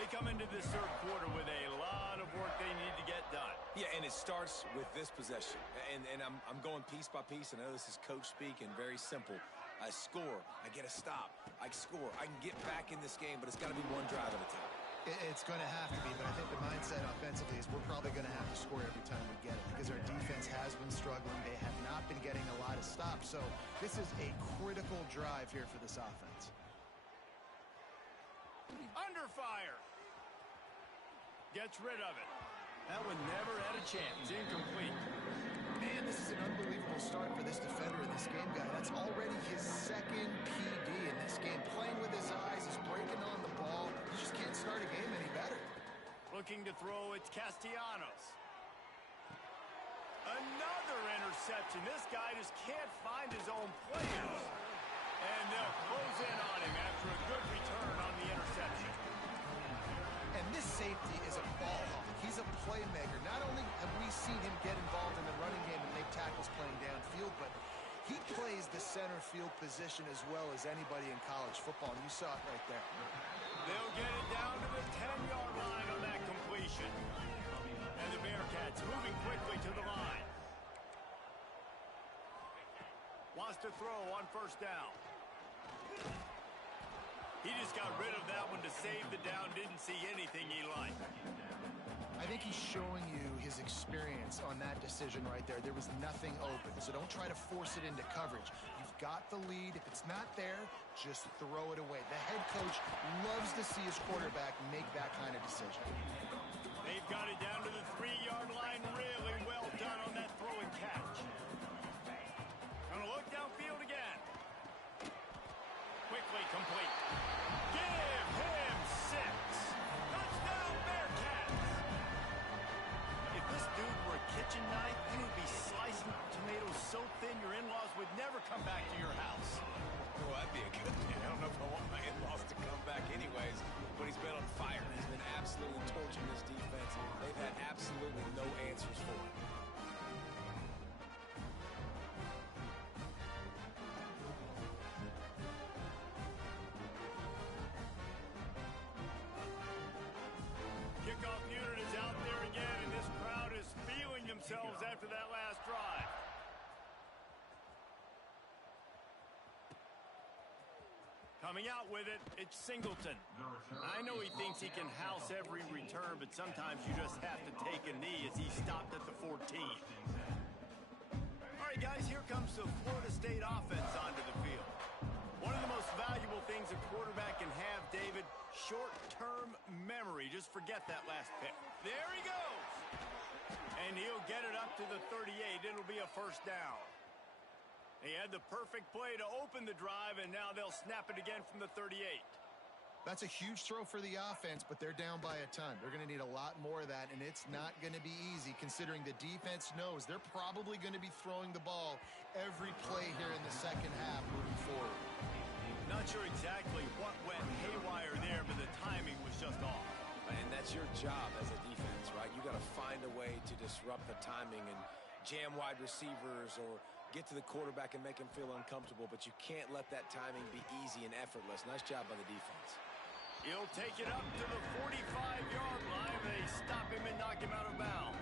They come into this third quarter with a lot of work they need to get done. Yeah, and it starts with this possession. And I'm going piece by piece. I know this is coach speak and very simple. I score. I get a stop. I score. I can get back in this game, but it's got to be one drive at a time. It's going to have to be, but I think the mindset offensively is we're probably going to have to score every time we get it because our defense has been struggling. They have not been getting a lot of stops, so this is a critical drive here for this offense. Under fire. Gets rid of it. That one never had a chance. Incomplete. Man, this is an unbelievable start for this defender in this game, guy. That's already his second PD in this game. Playing with his eyes, he's breaking on the ball. You just can't start a game any better. Looking to throw, it's Castellanos. Another interception. This guy just can't find his own players. And they'll close in on him after a good return on the interception. And this safety is a ball hawk. He's a playmaker. Not only have we seen him get involved in the running game and make tackles playing downfield, but he plays the center field position as well as anybody in college football, and you saw it right there. They'll get it down to the 10-yard line on that completion. And the Bearcats moving quickly to the line. Wants to throw on first down. He just got rid of that one to save the down. Didn't see anything he liked. I think he's showing you his experience on that decision right there. There was nothing open, so don't try to force it into coverage. You've got the lead. If it's not there, just throw it away. The head coach loves to see his quarterback make that kind of decision. They've got it down to the 3-yard line. Really well done on that throw and catch. Gonna look downfield again. Quickly complete. Give him 6. Touchdown Bearcats. If this dude were a kitchen knife, he would be slicing tomatoes so thin your in-laws would never come back to your house. Well, that'd be a good thing. I don't know if I want my in-laws to come back anyways, but he's been on fire. He's been absolutely torching this defense. They've had absolutely no answers for him. Kickoff unit is out there again, and this crowd is feeling themselves after that last drive. Coming out with it, it's Singleton. I know he thinks he can house every return, but sometimes you just have to take a knee as he stopped at the 14. All right, guys, here comes the Florida State offense onto the field. One of the most valuable things a quarterback can have, David, short-term memory. Just forget that last pick. There he goes. And he'll get it up to the 38. It'll be a first down. They had the perfect play to open the drive, and now they'll snap it again from the 38. That's a huge throw for the offense, but they're down by a ton. They're going to need a lot more of that, and it's not going to be easy considering the defense knows they're probably going to be throwing the ball every play here in the second half moving forward. Not sure exactly what went haywire there, but the timing was just off. And that's your job as a defense, right? You got to find a way to disrupt the timing and jam wide receivers or get to the quarterback and make him feel uncomfortable, but you can't let that timing be easy and effortless. Nice job by the defense. He'll take it up to the 45-yard line. They stop him and knock him out of bounds.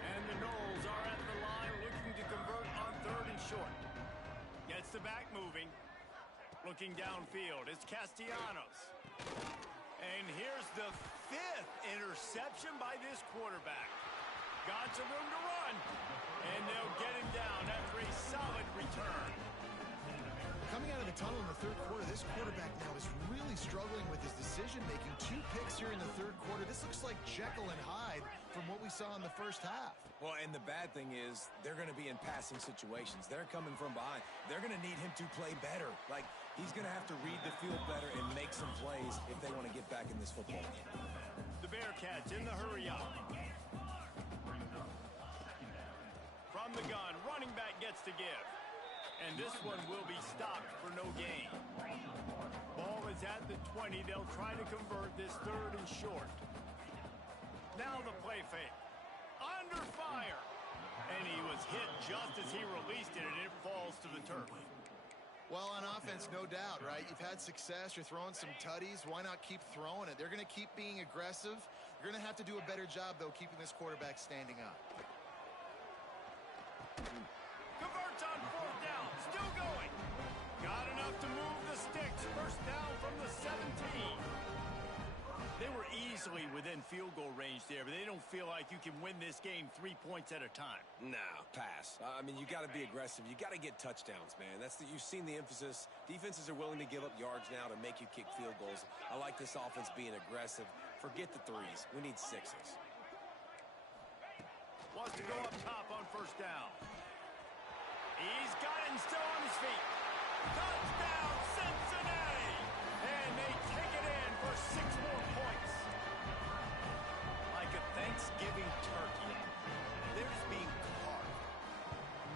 And the Knowles are at the line looking to convert on 3rd and short. Gets the back moving. Looking downfield, it's Castellanos. And here's the 5th interception by this quarterback. Got some room to run. And they'll get him down after a solid return. Coming out of the tunnel in the third quarter, this quarterback now is really struggling with his decision-making. 2 picks here in the third quarter. This looks like Jekyll and Hyde from what we saw in the first half. Well, and the bad thing is they're going to be in passing situations. They're coming from behind. They're going to need him to play better. Like, he's going to have to read the field better and make some plays if they want to get back in this football game. The Bearcats in the hurry up. From the gun, running back gets to give. And this one will be stopped for no gain. Ball is at the 20. They'll try to convert this 3rd and short. Now the play fake. Under fire. And he was hit just as he released it, and it falls to the turf. Well, on offense, no doubt, right? You've had success. You're throwing some tutties. Why not keep throwing it? They're going to keep being aggressive. You're going to have to do a better job, though, keeping this quarterback standing up. Converts on 4th down. Still going. Got enough to move the sticks. First down from the 17. They were easily within field goal range there, but they don't feel like you can win this game 3 points at a time. No, pass. I mean, you got to be aggressive. You got to get touchdowns, man. You've seen the emphasis. Defenses are willing to give up yards now to make you kick field goals. I like this offense being aggressive. Forget the 3s. We need 6s. Wants to go up top on first down. He's got it and still on his feet. Touchdown, Cincinnati! And they take it in for 6 more points. Like a Thanksgiving turkey. They're just being carved.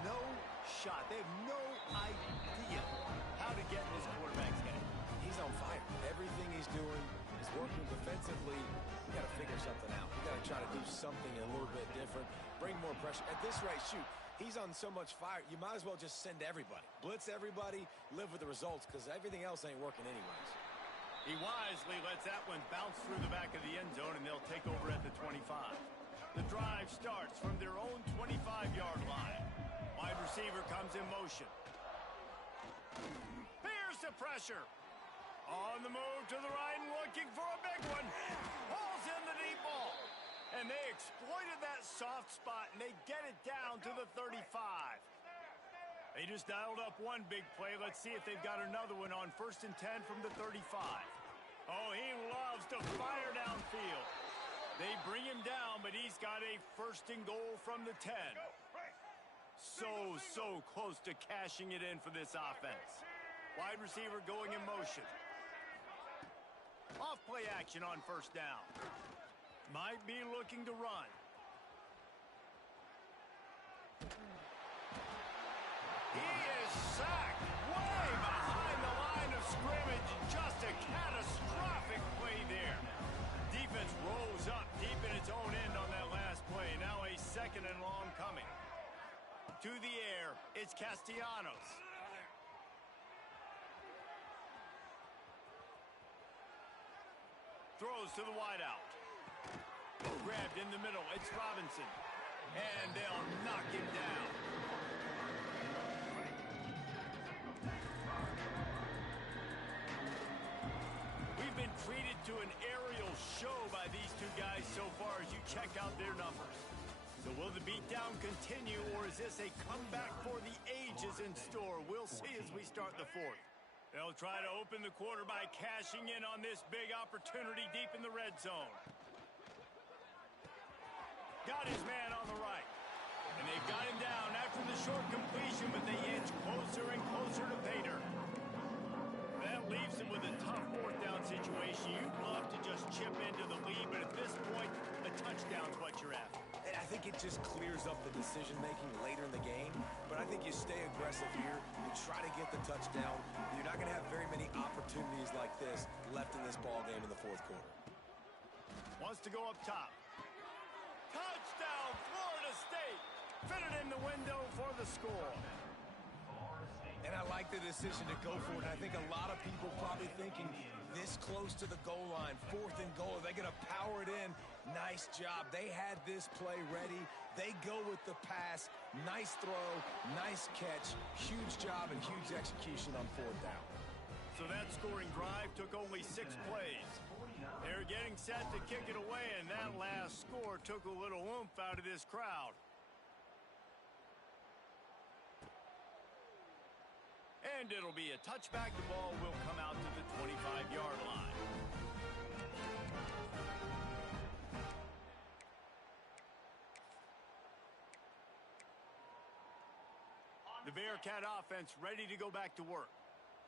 No shot. They have no idea how to get in this quarterback's head. He's on fire. Everything he's doing is working defensively. We got to figure something out. We got to try to do something a little bit different. Bring more pressure. At this rate, shoot. He's on so much fire, you might as well just send everybody. Blitz everybody, live with the results, because everything else ain't working anyways. He wisely lets that one bounce through the back of the end zone, and they'll take over at the 25. The drive starts from their own 25-yard line. Wide receiver comes in motion. Here's the pressure. On the move to the right and looking for a big one. Pulls in the deep ball. And they exploited that soft spot, and they get it down to the 35. They just dialed up one big play. Let's see if they've got another one on 1st and 10 from the 35. Oh, he loves to fire downfield. They bring him down, but he's got a 1st and goal from the 10. So close to cashing it in for this offense. Wide receiver going in motion. Off play action on 1st down. Might be looking to run. He is sacked way behind the line of scrimmage. Just a catastrophic play there. Defense rose up deep in its own end on that last play. Now a 2nd and long coming. To the air, it's Castellanos. Throws to the wideout. Grabbed in the middle. It's Robinson. And they'll knock him down. We've been treated to an aerial show by these two guys so far as you check out their numbers. So will the beatdown continue, or is this a comeback for the ages in store? We'll see as we start the 4th. They'll try to open the quarter by cashing in on this big opportunity deep in the red zone. Got his man on the right. And they've got him down after the short completion, but they inch closer and closer to pay dirt. That leaves him with a tough fourth down situation. You'd love to just chip into the lead, but at this point, a touchdown's what you're after. And I think it just clears up the decision-making later in the game. But I think you stay aggressive here. You try to get the touchdown. You're not going to have very many opportunities like this left in this ball game in the fourth quarter. Wants to go up top. Touchdown, Florida State. Fitted in the window for the score. And I like the decision to go for it. I think a lot of people probably thinking this close to the goal line, 4th and goal, are they going to power it in? Nice job. They had this play ready. They go with the pass. Nice throw, nice catch. Huge job and huge execution on 4th down. So that scoring drive took only 6 plays. They're getting set to kick it away, and that last score took a little oomph out of this crowd. And it'll be a touchback. The ball will come out to the 25-yard line. The Bearcat offense ready to go back to work.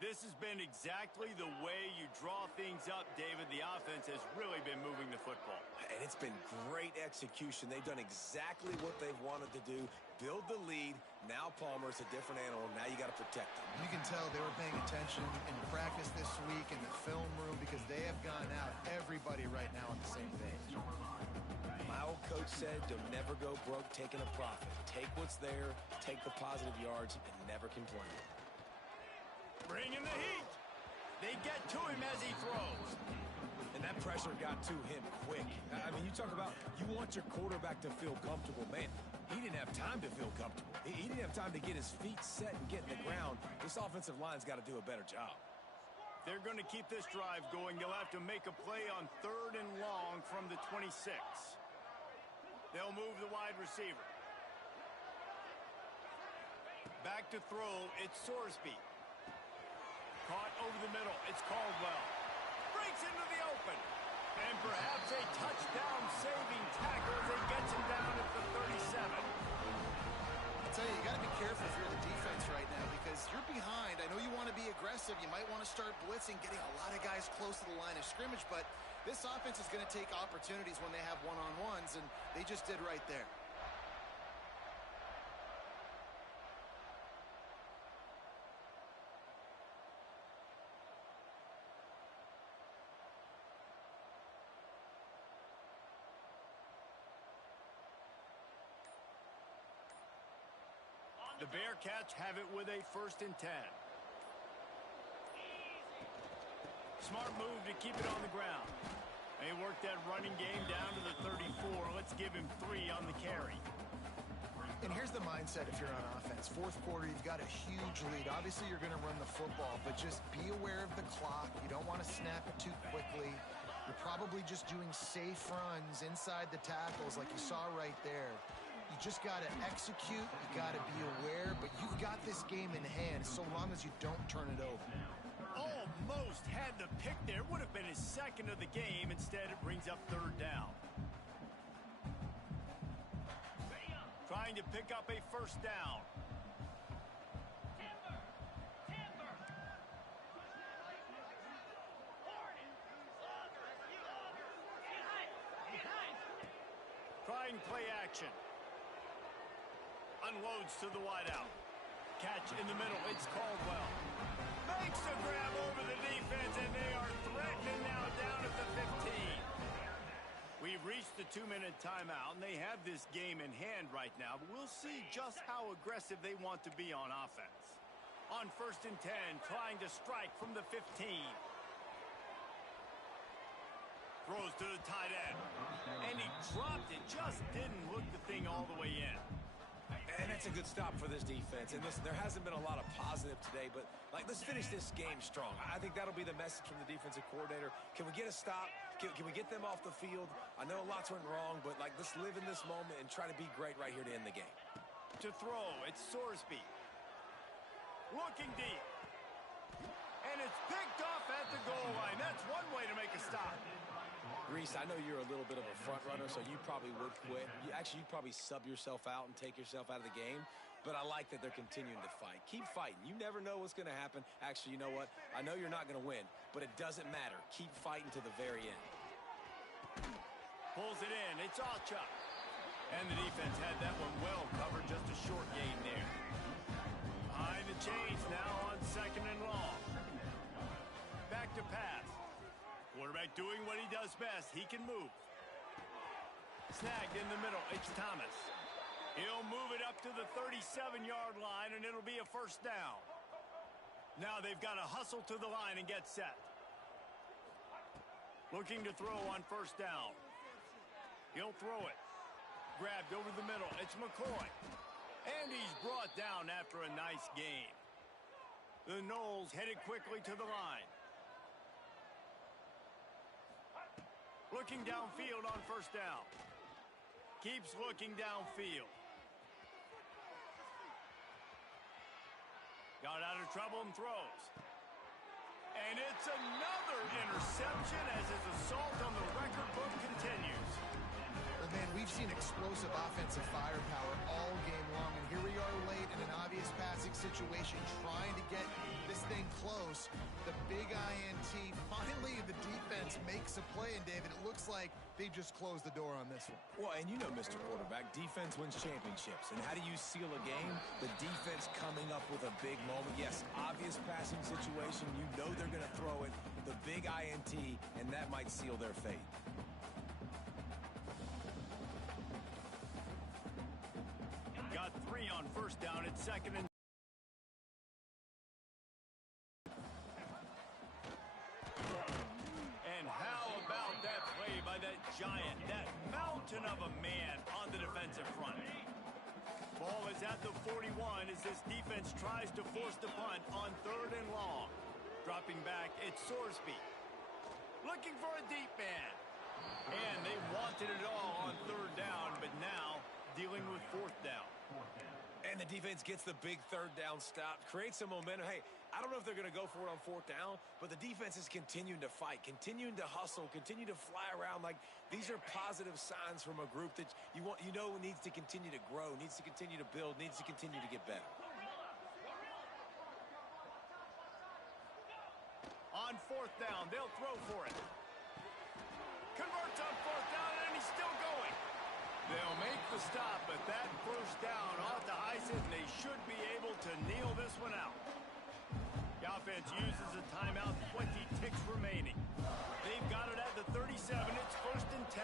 This has been exactly the way you draw things up, David. The offense has really been moving the football. And it's been great execution. They've done exactly what they've wanted to do. Build the lead. Now Palmer's a different animal. Now you got to protect them. You can tell they were paying attention in practice this week in the film room because they have gone out, everybody right now on the same page. My old coach said, don't never go broke taking a profit. Take what's there, take the positive yards, and never complain. Bringing the heat. They get to him as he throws. And that pressure got to him quick. I mean, you talk about you want your quarterback to feel comfortable. Man, he didn't have time to feel comfortable. He didn't have time to get his feet set and get in the ground. This offensive line's got to do a better job. They're going to keep this drive going. They'll have to make a play on 3rd and long from the 26. They'll move the wide receiver. Back to throw. It's Sorsby. Caught over the middle. It's Caldwell. Breaks into the open. And perhaps a touchdown-saving tackle as he gets him down at the 37. I tell you, you got to be careful if you're the defense right now because you're behind. I know you want to be aggressive. You might want to start blitzing, getting a lot of guys close to the line of scrimmage, but this offense is going to take opportunities when they have one-on-ones, and they just did right there. The Bearcats have it with a 1st and 10. Smart move to keep it on the ground. They work that running game down to the 34. Let's give him 3 on the carry. And here's the mindset if you're on offense. 4th quarter, you've got a huge lead. Obviously, you're going to run the football, but just be aware of the clock. You don't want to snap it too quickly. You're probably just doing safe runs inside the tackles like you saw right there. You just got to execute. You got to be aware, but you've got this game in hand so long as you don't turn it over. Almost had the pick there. Would have been his 2nd of the game. Instead, it brings up 3rd down. Trying to pick up a 1st down. Trying play action. Unloads to the wideout. Catch in the middle. It's Caldwell. Makes a grab over the defense, and they are threatening now down at the 15. We've reached the 2-minute timeout, and they have this game in hand right now, but we'll see just how aggressive they want to be on offense. On 1st and 10, trying to strike from the 15. Throws to the tight end. And he dropped it. Just didn't hook the thing all the way in. And that's a good stop for this defense. And listen, there hasn't been a lot of positive today, but let's finish this game strong. I think that'll be the message from the defensive coordinator. Can we get a stop? Can we get them off the field? I know lots went wrong, but let's live in this moment and try to be great right here to end the game. To throw, it's Sorsby. Looking deep. And it's picked off at the goal line. That's one way to make a stop. Agree. Reese, I know you're a little bit of a front runner, so you probably would quit. You'd probably sub yourself out and take yourself out of the game. But I like that they're continuing to fight. Keep fighting. You never know what's going to happen. Actually, you know what? I know you're not going to win, but it doesn't matter. Keep fighting to the very end. Pulls it in. It's Alchuk. And the defense had that one well covered. Just a short gain there. Behind the chains now on 2nd and long. Back to pass. Quarterback doing what he does best. He can move. Snagged in the middle. It's Thomas. He'll move it up to the 37-yard line, and it'll be a first down. Now they've got to hustle to the line and get set. Looking to throw on first down. He'll throw it. Grabbed over the middle. It's McCoy. And he's brought down after a nice gain. The Noles headed quickly to the line. Looking downfield on first down. Keeps looking downfield. Got out of trouble and throws. And it's another interception as his assault on the record book continues. Well, man, we've seen explosive offensive firepower all game long, and here we are late in an obvious passing situation trying to get this thing close. The big INT, finally the defense makes a play, and David, it looks like they just closed the door on this one. Well, and you know, Mr. Quarterback, defense wins championships. And how do you seal a game? The defense coming up with a big moment. Yes, obvious passing situation. You know they're going to throw it. The big INT, and that might seal their fate. Got 3 on first down at 2nd and giant, that mountain of a man on the defensive front. Ball is at the 41 as this defense tries to force the punt on 3rd and long. Dropping back, it's Sorsby. Looking for a deep man. And they wanted it all on 3rd down, but now dealing with 4th down. And the defense gets the big 3rd down stop, creates some momentum. Hey, I don't know if they're going to go for it on 4th down, but the defense is continuing to fight, continuing to hustle, continue to fly around. Like, these are positive signs from a group that you know needs to continue to grow, needs to continue to build, needs to continue to get better. On 4th down, they'll throw for it. Converts on 4th down, and he's still going. They'll make the stop, but that first down off the ice, and they should be able to kneel this one out. The offense uses a timeout, 20 ticks remaining. They've got it at the 37. It's 1st and 10.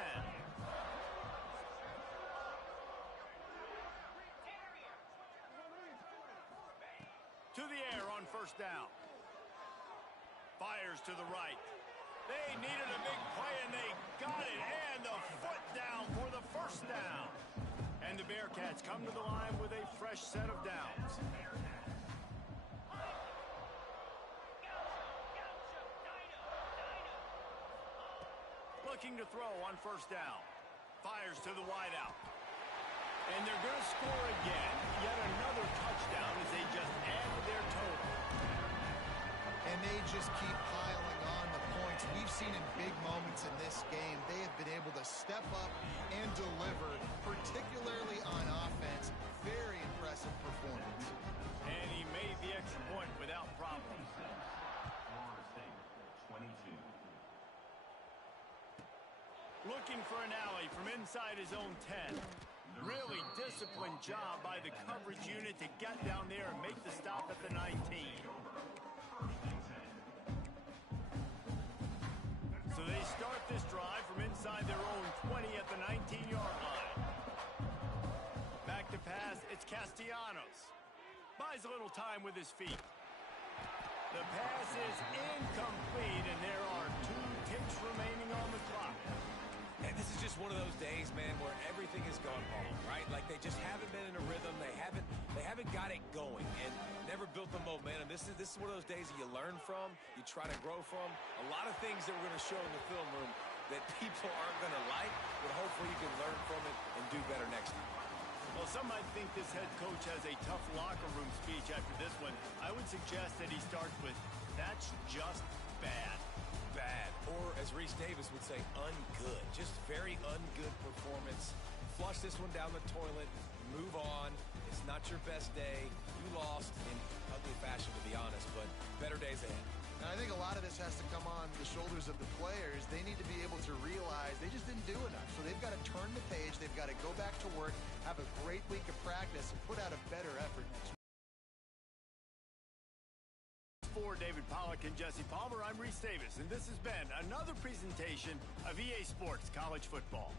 To the air on first down. Fires to the right. They needed a big play, and they got it. And the foot down for the first down. And the Bearcats come to the line with a fresh set of downs. Looking to throw on first down. Fires to the wideout. And they're going to score again. Yet another touchdown as they just add to their total. And they just keep piling on the points. We've seen in big moments in this game, they have been able to step up and deliver, particularly on offense. Very impressive performance. And he made the extra point without problem. Looking for an alley from inside his own 10. Really disciplined job by the coverage unit to get down there and make the stop at the 19. So they start this drive from inside their own 20 at the 19-yard line. Back to pass, it's Castellanos. Buys a little time with his feet. The pass is incomplete, and there are 2 ticks remaining on the clock. And this is just one of those days, man, where everything has gone wrong, right? Like they just haven't been in a rhythm. They haven't got it going and never built the momentum. This is one of those days that you learn from, you try to grow from. A lot of things that we're going to show in the film room that people aren't going to like, but hopefully you can learn from it and do better next time. Well, some might think this head coach has a tough locker room speech after this one. I would suggest that he starts with, "That's just bad." bad. Or, as Reese Davis would say, ungood. Just very ungood performance. Flush this one down the toilet. Move on. It's not your best day. You lost in ugly fashion, to be honest, but better days ahead. And I think a lot of this has to come on the shoulders of the players. They need to be able to realize they just didn't do enough. So they've got to turn the page. They've got to go back to work, have a great week of practice, and put out a better effort next week. For David Pollack and Jesse Palmer, I'm Reese Davis, and this has been another presentation of EA Sports College Football.